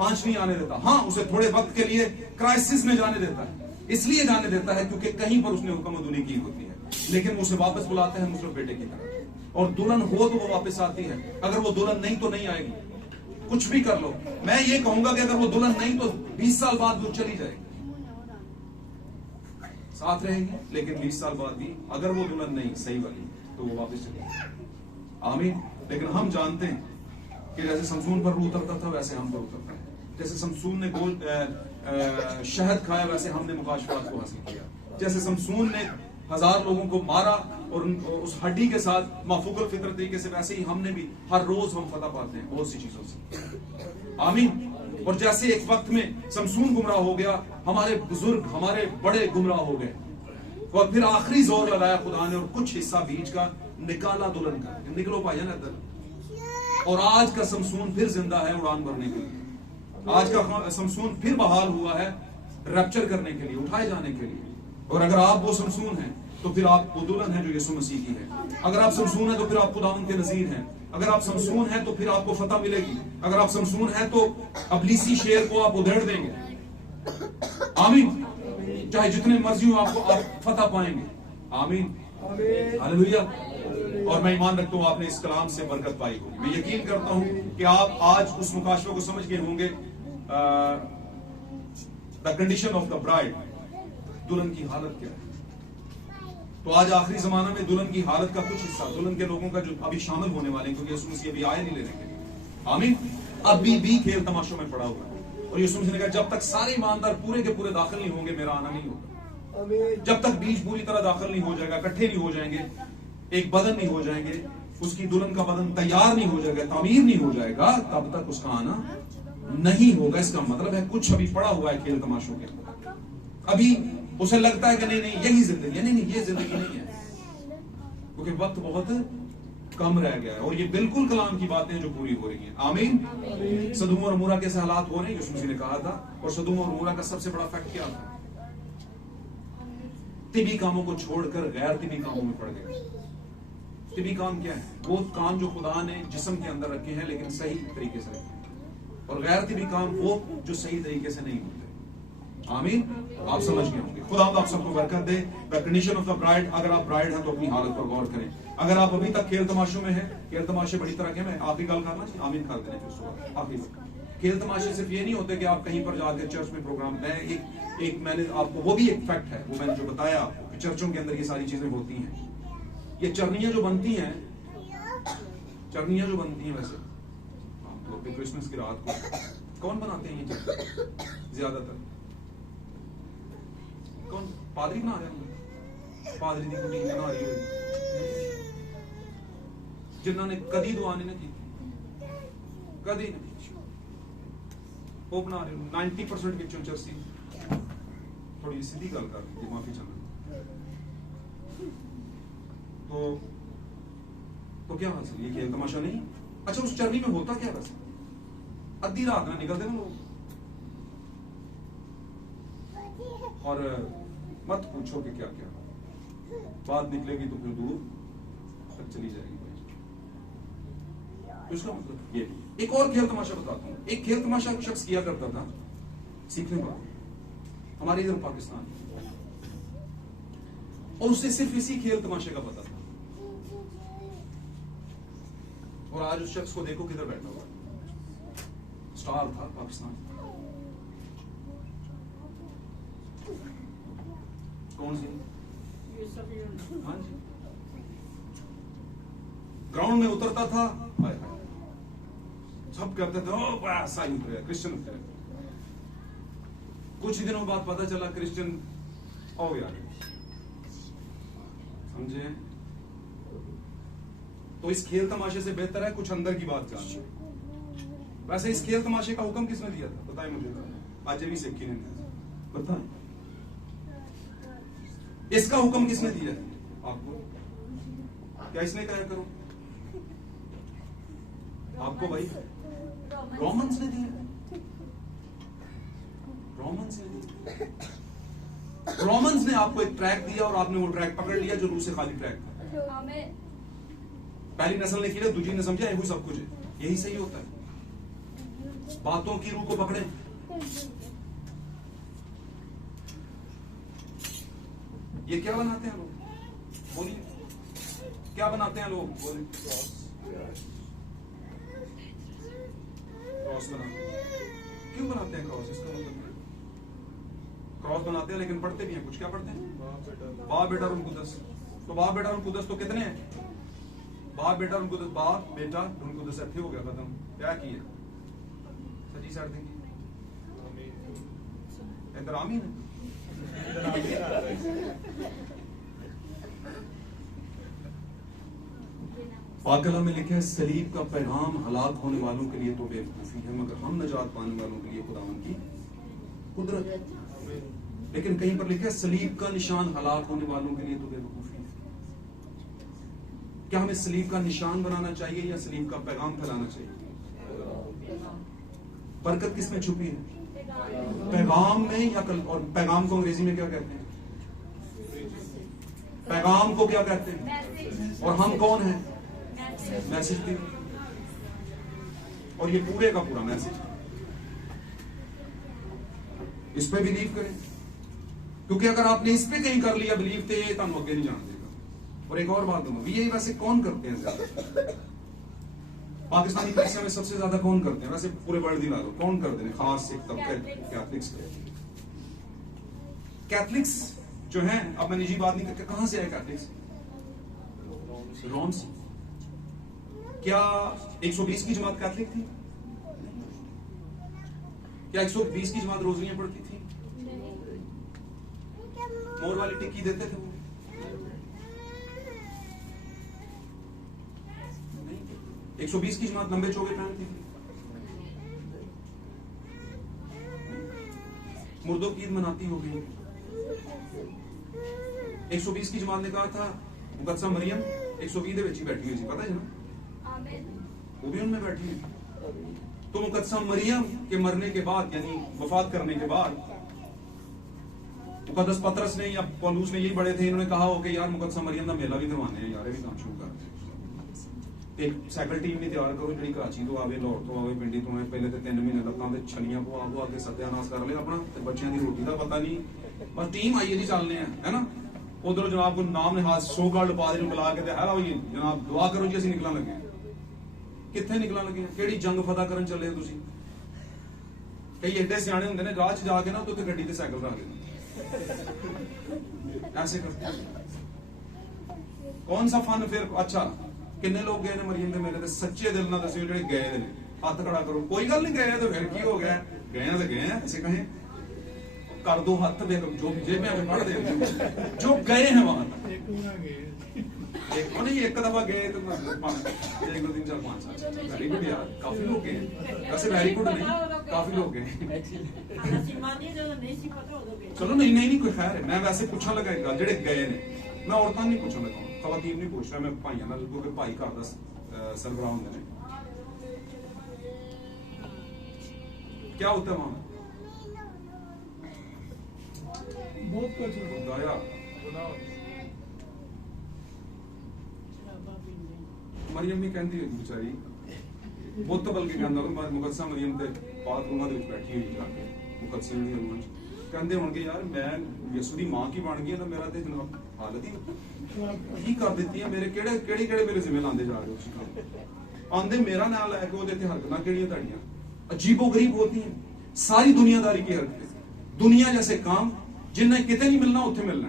आंच नहीं आने देता। हाँ, उसे थोड़े वक्त के लिए क्राइसिस में जाने देता है, इसलिए जाने देता है क्योंकि कहीं पर उसने हुक्म अदुनी की होती है, लेकिन उसे वापस बुलाते हैं मुसरफ बेटे की तरह। और दुल्हन हो तो वो वापस आती है, अगर वो दुल्हन नहीं तो नहीं आएगी। कुछ भी कर लो, मैं ये कहूंगा कि अगर वो दुल्हन नहीं तो 20 साल बाद वो चली जाएगी, साथ रहेगी, लेकिन 20 साल बाद भी अगर वो दुल्हन नहीं सही वाली तो वो वापस चली जाएगी। आमीन। लेकिन हम जानते हैं कि जैसे शमसून पर रूह उतरता था वैसे हम पर उतरता है, जैसे शमसून ने गोल शहद खाया वैसे हमने मुकाशफात को हासिल किया, जैसे शमसून ने 1000 लोगों को मारा और उस हड्डी के साथ माफूकुल फितर तरीके से, वैसे ही हमने भी हर रोज हम फतह पाते हैं बहुत सी चीजों से। आमीन। और जैसे एक वक्त में शमसून गुमराह हो गया, हमारे बुजुर्ग हमारे बड़े गुमराह हो गए, और फिर आखिरी जोर लगाया खुदा ने और कुछ हिस्सा बीच का निकाला दुल्हन का, निकलो पाया ना दर। और आज का शमसून फिर जिंदा है उड़ान भरने के लिए, आज का शमसून फिर बहाल हुआ है रैप्चर करने के लिए, उठाए जाने के लिए। और अगर आप वो शमसून हैं तो फिर आप वो दुल्हन है जो यीशु मसीह की है। अगर आप शमसून है तो फिर आप खुदावंद के नजीर हैं। अगर आप शमसून है तो फिर आपको फतह मिलेगी। अगर आप शमसून है तो अबलीसी शेर को आप उधेड़ देंगे। आमीन। चाहे जितने मर्जी हो आपको आप फतह पाएंगे। आमीन, हालेलुया। और मैं ईमान रखता हूं आपने इस कलाम से बरकत पाई होगी। मैं यकीन करता हूं कि आप आज उस मुकाशफे को समझ गए होंगे, the condition of the bride, दुल्हन की हालत क्या है। तो आज आखिरी जमाना में दुल्हन की हालत का कुछ हिस्सा दुल्हन के लोगों का जो अभी शामिल होने वाले हैं, क्योंकि यीशु मसीह अभी आए नहीं लेने के लिए। आमीन। अभी भी खेल तमाशों में पड़ा हुआ है, और यीशु मसीह ने कहा जब तक सारे ईमानदार पूरे के पूरे दाखिल नहीं होंगे मेरा आना नहीं होगा। जब तक बीज पूरी तरह दाखिल नहीं हो जाएगा, इकट्ठे नहीं हो जाएंगे, एक बदन नहीं हो जाएंगे, उसकी दुल्हन का बदन तैयार नहीं हो जाएगा, तामीर नहीं हो जाएगा, तब तक उसका आना नहीं होगा। इसका मतलब है कुछ अभी पड़ा हुआ है खेल तमाशों के अंदर। अभी उसे लगता है कि नहीं नहीं यही जिंदगी है, नहीं ये जिंदगी नहीं है, क्योंकि वक्त बहुत कम रह गया है। और ये बिल्कुल कलाम की बातें हैं जो पूरी हो रही हैं। आमीन। सदोम और अमोरा कैसे हालात हो रहे हैं, यीशु मसीह ने कहा था। और सदोम और अमोरा का सबसे बड़ा फैक्ट क्या था? तिबी कामों को छोड़कर गैर तिबी कामों में पड़ गए। तिबी काम क्या है? वो काम जो खुदा ने जिस्म के अंदर रखे हैं लेकिन सही तरीके से रखे हैं, और गैर तिबी काम वो जो सही तरीके से नहीं होते। आमीन। आप समझ गए होंगे। खुदा आप सबको बरकत दे। The condition of the bride, अगर आप ब्राइड हैं तो अपनी हालत पर गौर करें। अगर आप अभी तक खेल तमाशों में हैं, खेल तमाशे बड़ी तरह के, मैं आखिरी गल करना चाहिए, आमीन कर देने फिर आखिरी। खेल तमाशे सिर्फ ये नहीं होते कि आप कहीं पर जाकर चर्च में प्रोग्राम, मैं एक मैंने आपको वो भी एक फैक्ट है, वो मैंने जो बताया आपको, चर्चों के अंदर ये सारी चीजें होती हैं। ये चरनियां जो बनती हैं, वैसे तो क्रिसमस की रात को कौन बनाते हैं ये? ज्यादातर कौन? पादरी बना रहे हैं, पादरी की कुटी बना रही है, जिन्होंने कदी दुआ नहीं की, कदी नहीं, वो बना रहे हो। 90% विचों चर्ची थोड़ी सीधी गल कर दी, माफी चाहना। तो क्या हासिल, ये खेल तमाशा नहीं। अच्छा, उस चरनी में होता क्या वैसे? अद्धी रात में निकलते ना लोग, और मत पूछो कि क्या क्या बात निकलेगी तो फिर दूर तक चली जाएगी। तो इसका मतलब ये। एक और खेल तमाशा बताता हूं। एक खेल तमाशा एक शख्स किया करता था सीखने का, हमारे इधर पाकिस्तान, और उससे सिर्फ इसी खेल तमाशे का पता था। और आज उस शख्स को देखो किधर बैठा हुआ, स्टार था पाकिस्तान। कौन सी? हाँ जी, ग्राउंड में उतरता था, सब कहते थे ओ ऐसा ही उतरे क्रिश्चियन उतरे। कुछ दिनों बाद पता चला क्रिश्चियन हो गया, समझे? तो इस खेल तमाशे से बेहतर है कुछ अंदर की बात जान। वैसे इस खेल तमाशे का हुक्म किसने दिया था बताएं मुझे, आज भी सिक्की ने बताएं, इसका हुक्म किसने दिया आपको? क्या इसने कहा करो आपको? भाई रोमन्स ने दिया, रोमन्स ने दिया। रोमन्स ने आपको एक ट्रैक दिया और आपने वो ट्रैक पकड़ लिया जो रूह से खाली ट्रैक था। पहली नस्ल ने किया, दूसरी ने समझा यही सब कुछ है, यही सही होता है। बातों की रूह को पकड़े। ये क्या बनाते हैं लोग? बोलिए क्या बनाते हैं लोग? बोलिए। क्रॉस बनाते हैं। क्यों बनाते हैं क्रॉस? इसका मतलब क्रॉस बनाते हैं लेकिन पढ़ते भी हैं कुछ। क्या पढ़ते हैं? बाप बेटा रूह कुदस। तो बाप बेटा रूह कुदस तो कितने हैं? बाप बेटा रूह कुदस, बाप बेटा रूह कुदस ऐसे हो गया खत्म। क्या किया? सजी साइड देंगे इधर आमीन है। पाक कलाम में लिखा है सलीब का पैगाम हलाक होने वालों के लिए तो बेवकूफी है, मगर हम नजात पाने वालों के लिए खुदावन की कुदरत है। लेकिन कहीं पर लिखा है सलीब का निशान हलाक होने वालों के लिए तो बेवकूफी है। क्या हमें सलीब का निशान बनाना चाहिए या सलीब का पैगाम फैलाना चाहिए? बरकत किसमें छुपी है? पैगाम में या कल? और पैगाम को अंग्रेजी में क्या कहते हैं? पैगाम को क्या कहते हैं? और हम कौन हैं? मैसेज भी। और ये पूरे का पूरा मैसेज, इस पे बिलीव करें, क्योंकि अगर आपने इस पे कहीं कर लिया बिलीव तो ये तुम अगे नहीं जान देगा। और एक और बात दूंगा, ये वैसे कौन करते हैं ज्यादा? पाकिस्तानी कलीसिया में सबसे ज्यादा कौन करते हैं? वैसे पूरे वर्ल्ड दिला दो कौन करते हैं? खास एक तबके कैथलिक्स। कैथलिक्स जो हैं, अब मैं निजी बात नहीं करता, कहां से है कैथलिक्स? रोम से। क्या 120 की जमात कैथलिक थी? क्या 120 की जमात रोजनियां पढ़ती थी? मोर वाली टिक्की देते थे वो? 120 की जमात लंबे चौके पहनती थी? मुर्दों की ईद मनाती होगी। 120 की जमात ने कहा था मुकद्दसा मरियम 120 ਦੇ ਵਿੱਚ ਹੀ बैठी हुई थी, पता है ना? वो भी उनमें बैठी है। तो मुकद्दसा मरियम के मरने के बाद यानी वफात करने के बाद मुकद्दस पतरस ने या पौलुस ने, यही बड़े थे, इन्होंने कहा हो कि यार मुकद्दसा मरियम का मेला भी करवाने हैं यार, ये भी काम शुरू कर एक साइकिल टीम भी तैयार करो जी कराची तो आवे, लाहौर तो आवे, पिंडी तो आवे। पहले तो 3 महीने लत्तां ते छलियां पवा के सत्यानाश कर ले अपना, ते बच्चों की रोटी का पता नहीं, बस टीम आई है जी चलने है ना। उधरों जनाब को नाम निहाज 100 कार्ड पा दे बुला के है भाई जनाब दुआ करो जी असं निकलन लगे। कितने निकलन लगे? केड़ी जंग फतह करन चले तुसी? कई एडे सियाने होंदे ने राह च जाके ना तो गड्डी ते साइकिल रख देना, ऐसे करते। कौन सा फन फिर? अच्छा किन्ने लोग गए ने मरियम के मेले ते? सच्चे दिल ना दस्सियो जेडे गए ने, हाथ खड़ा करो। कोई गल नहीं गए तो फिर की हो गया? गए तो गए हैं, ऐसे कहें कर दो हाथ दे, जो जेब में पढ़ दे जो गए हैं वहां तक। एक दफा गए तो 1 2 3 4 5 7 वेरी गुड यार, काफी लोग गए। वैसे वेरी गुड नहीं, काफी लोग गए। चलो नहीं कोई खैर है। मैं वैसे पूछने लगा एक गल, जेडे गए ने, मैं औरतां नहीं पूछने लगा, खवातीन नहीं पूछ रहा, मैं भाइयों नाल, क्योंकि भाई घर दा सरबराह होंदे ने। क्या होता है वहां? बहुत कुछ खुदाया मरियम भी कहती है बेचारी, बहुत तो बल्कि कहता मुकद्दसा मरियम ते बाथरूम दे विच बैठी हुई जाके मुकद्दसे दी रूम च कहंदे होणगे यार मैं यसू दी मां की बन गई ना, मेरा ते जनाब हालत ही कर देती है। मेरे केड़े मेरे जिम्मे लांदे जा रहे हो आंदे, मेरा नाम लैके ओहदे ते हरकतां केड़ियां ताड़ियां अजीबोगरीब होती हैं। सारी दुनियादारी की हरकतें, दुनिया जैसे काम जिन्हें कितने नहीं मिलना उत्थे मिलना,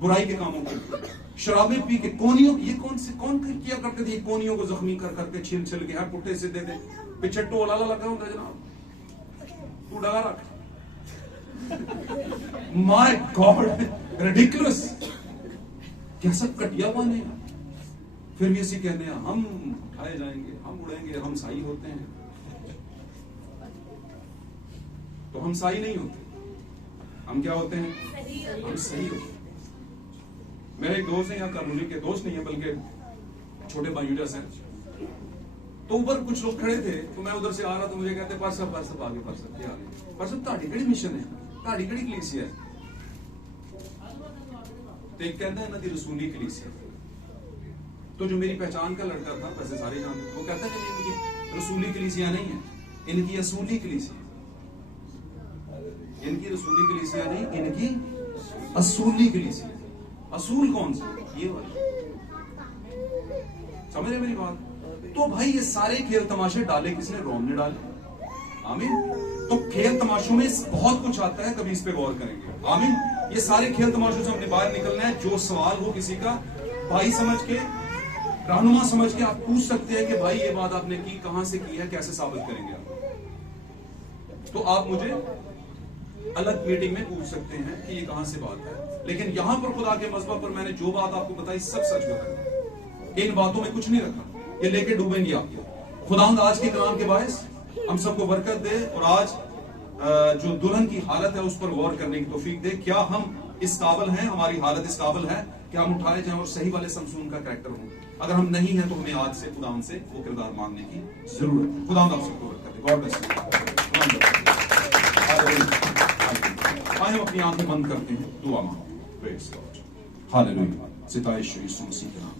बुराई के कामों को शराबें पी के कोनियों, ये कौन किया करते थे, कोनियों को जख्मी कर करके छील छील के पुट्टे से दे दे पिछे टोला लगा होता जनाब, तू डगा रख। माय गॉड, रिडिकुलस, क्या सब कटियापन है। फिर भी ऐसी कहने हैं हम उठाए जाएंगे, हम उड़ेंगे, हम साई होते हैं। तो हम साई नहीं होते, हम क्या होते हैं, हम सही होते हैं। मेरे एक दोस्त है यहाँ करमुली के, दोस्त नहीं है बल्कि छोटे भाइयों जैसे हैं। तो ऊपर कुछ लोग खड़े थे, तो मैं उधर से आ रहा, तो मुझे कहते पर सब आगे क्या आगे पर सब ताड़ी कड़ी मिशन है, ताड़ी कड़ी कलीसिया है। तो एक कहता है ना दी रसूली कलीसिया। तो जो मेरी पहचान का लड़का था, वैसे सारे जानते, वो कहता है कि इनकी रसूली कलीसिया नहीं है, इनकी असूली कलीसिया। इनकी रसूली कलीसिया नहीं, इनकी असूली कलीसिया। असूल कौन सा, ये वाला, समझ रहे मेरी बात। तो भाई ये सारे खेल तमाशे डाले किसने, रोम ने डाले। आमीन। तो खेल तमाशों में बहुत कुछ आता है, कभी इस पे गौर करेंगे। आमीन। ये सारे खेल तमाशों से हमने बाहर निकलना है। जो सवाल हो किसी का, भाई समझ के, रहनुमा समझ के आप पूछ सकते हैं कि भाई ये बात आपने की, कहां से की है, कैसे साबित करेंगे आप। तो आप मुझे अलग मीटिंग में पूछ सकते हैं कि ये कहां से बात है, लेकिन यहां पर खुदा के मज़हब पर मैंने जो बात आपको बताई सब सच बताई, इन बातों में कुछ नहीं रखा। ये लेके डूबेंगे आपको। खुदावंद आज के कलाम के बायस हम सबको बरकत दे, और आज जो दुल्हन की हालत है उस पर गौर करने की तौफीक दे। क्या हम इस काबिल हैं, हमारी हालत इस काबिल है कि हम उठाए जाएं और सही वाले समसून का कैरेक्टर हों। अगर हम नहीं हैं तो हमें आज से खुदावंद से वो किरदार मांगने की जरूरत है। खुदावंद आप सबको बरकत दे। God bless you. आइए अपनी आंखें बंद करते हैं, दुआ मांगते हैं। Praise God, hallelujah. सिताइश यीशु मसीह के नाम।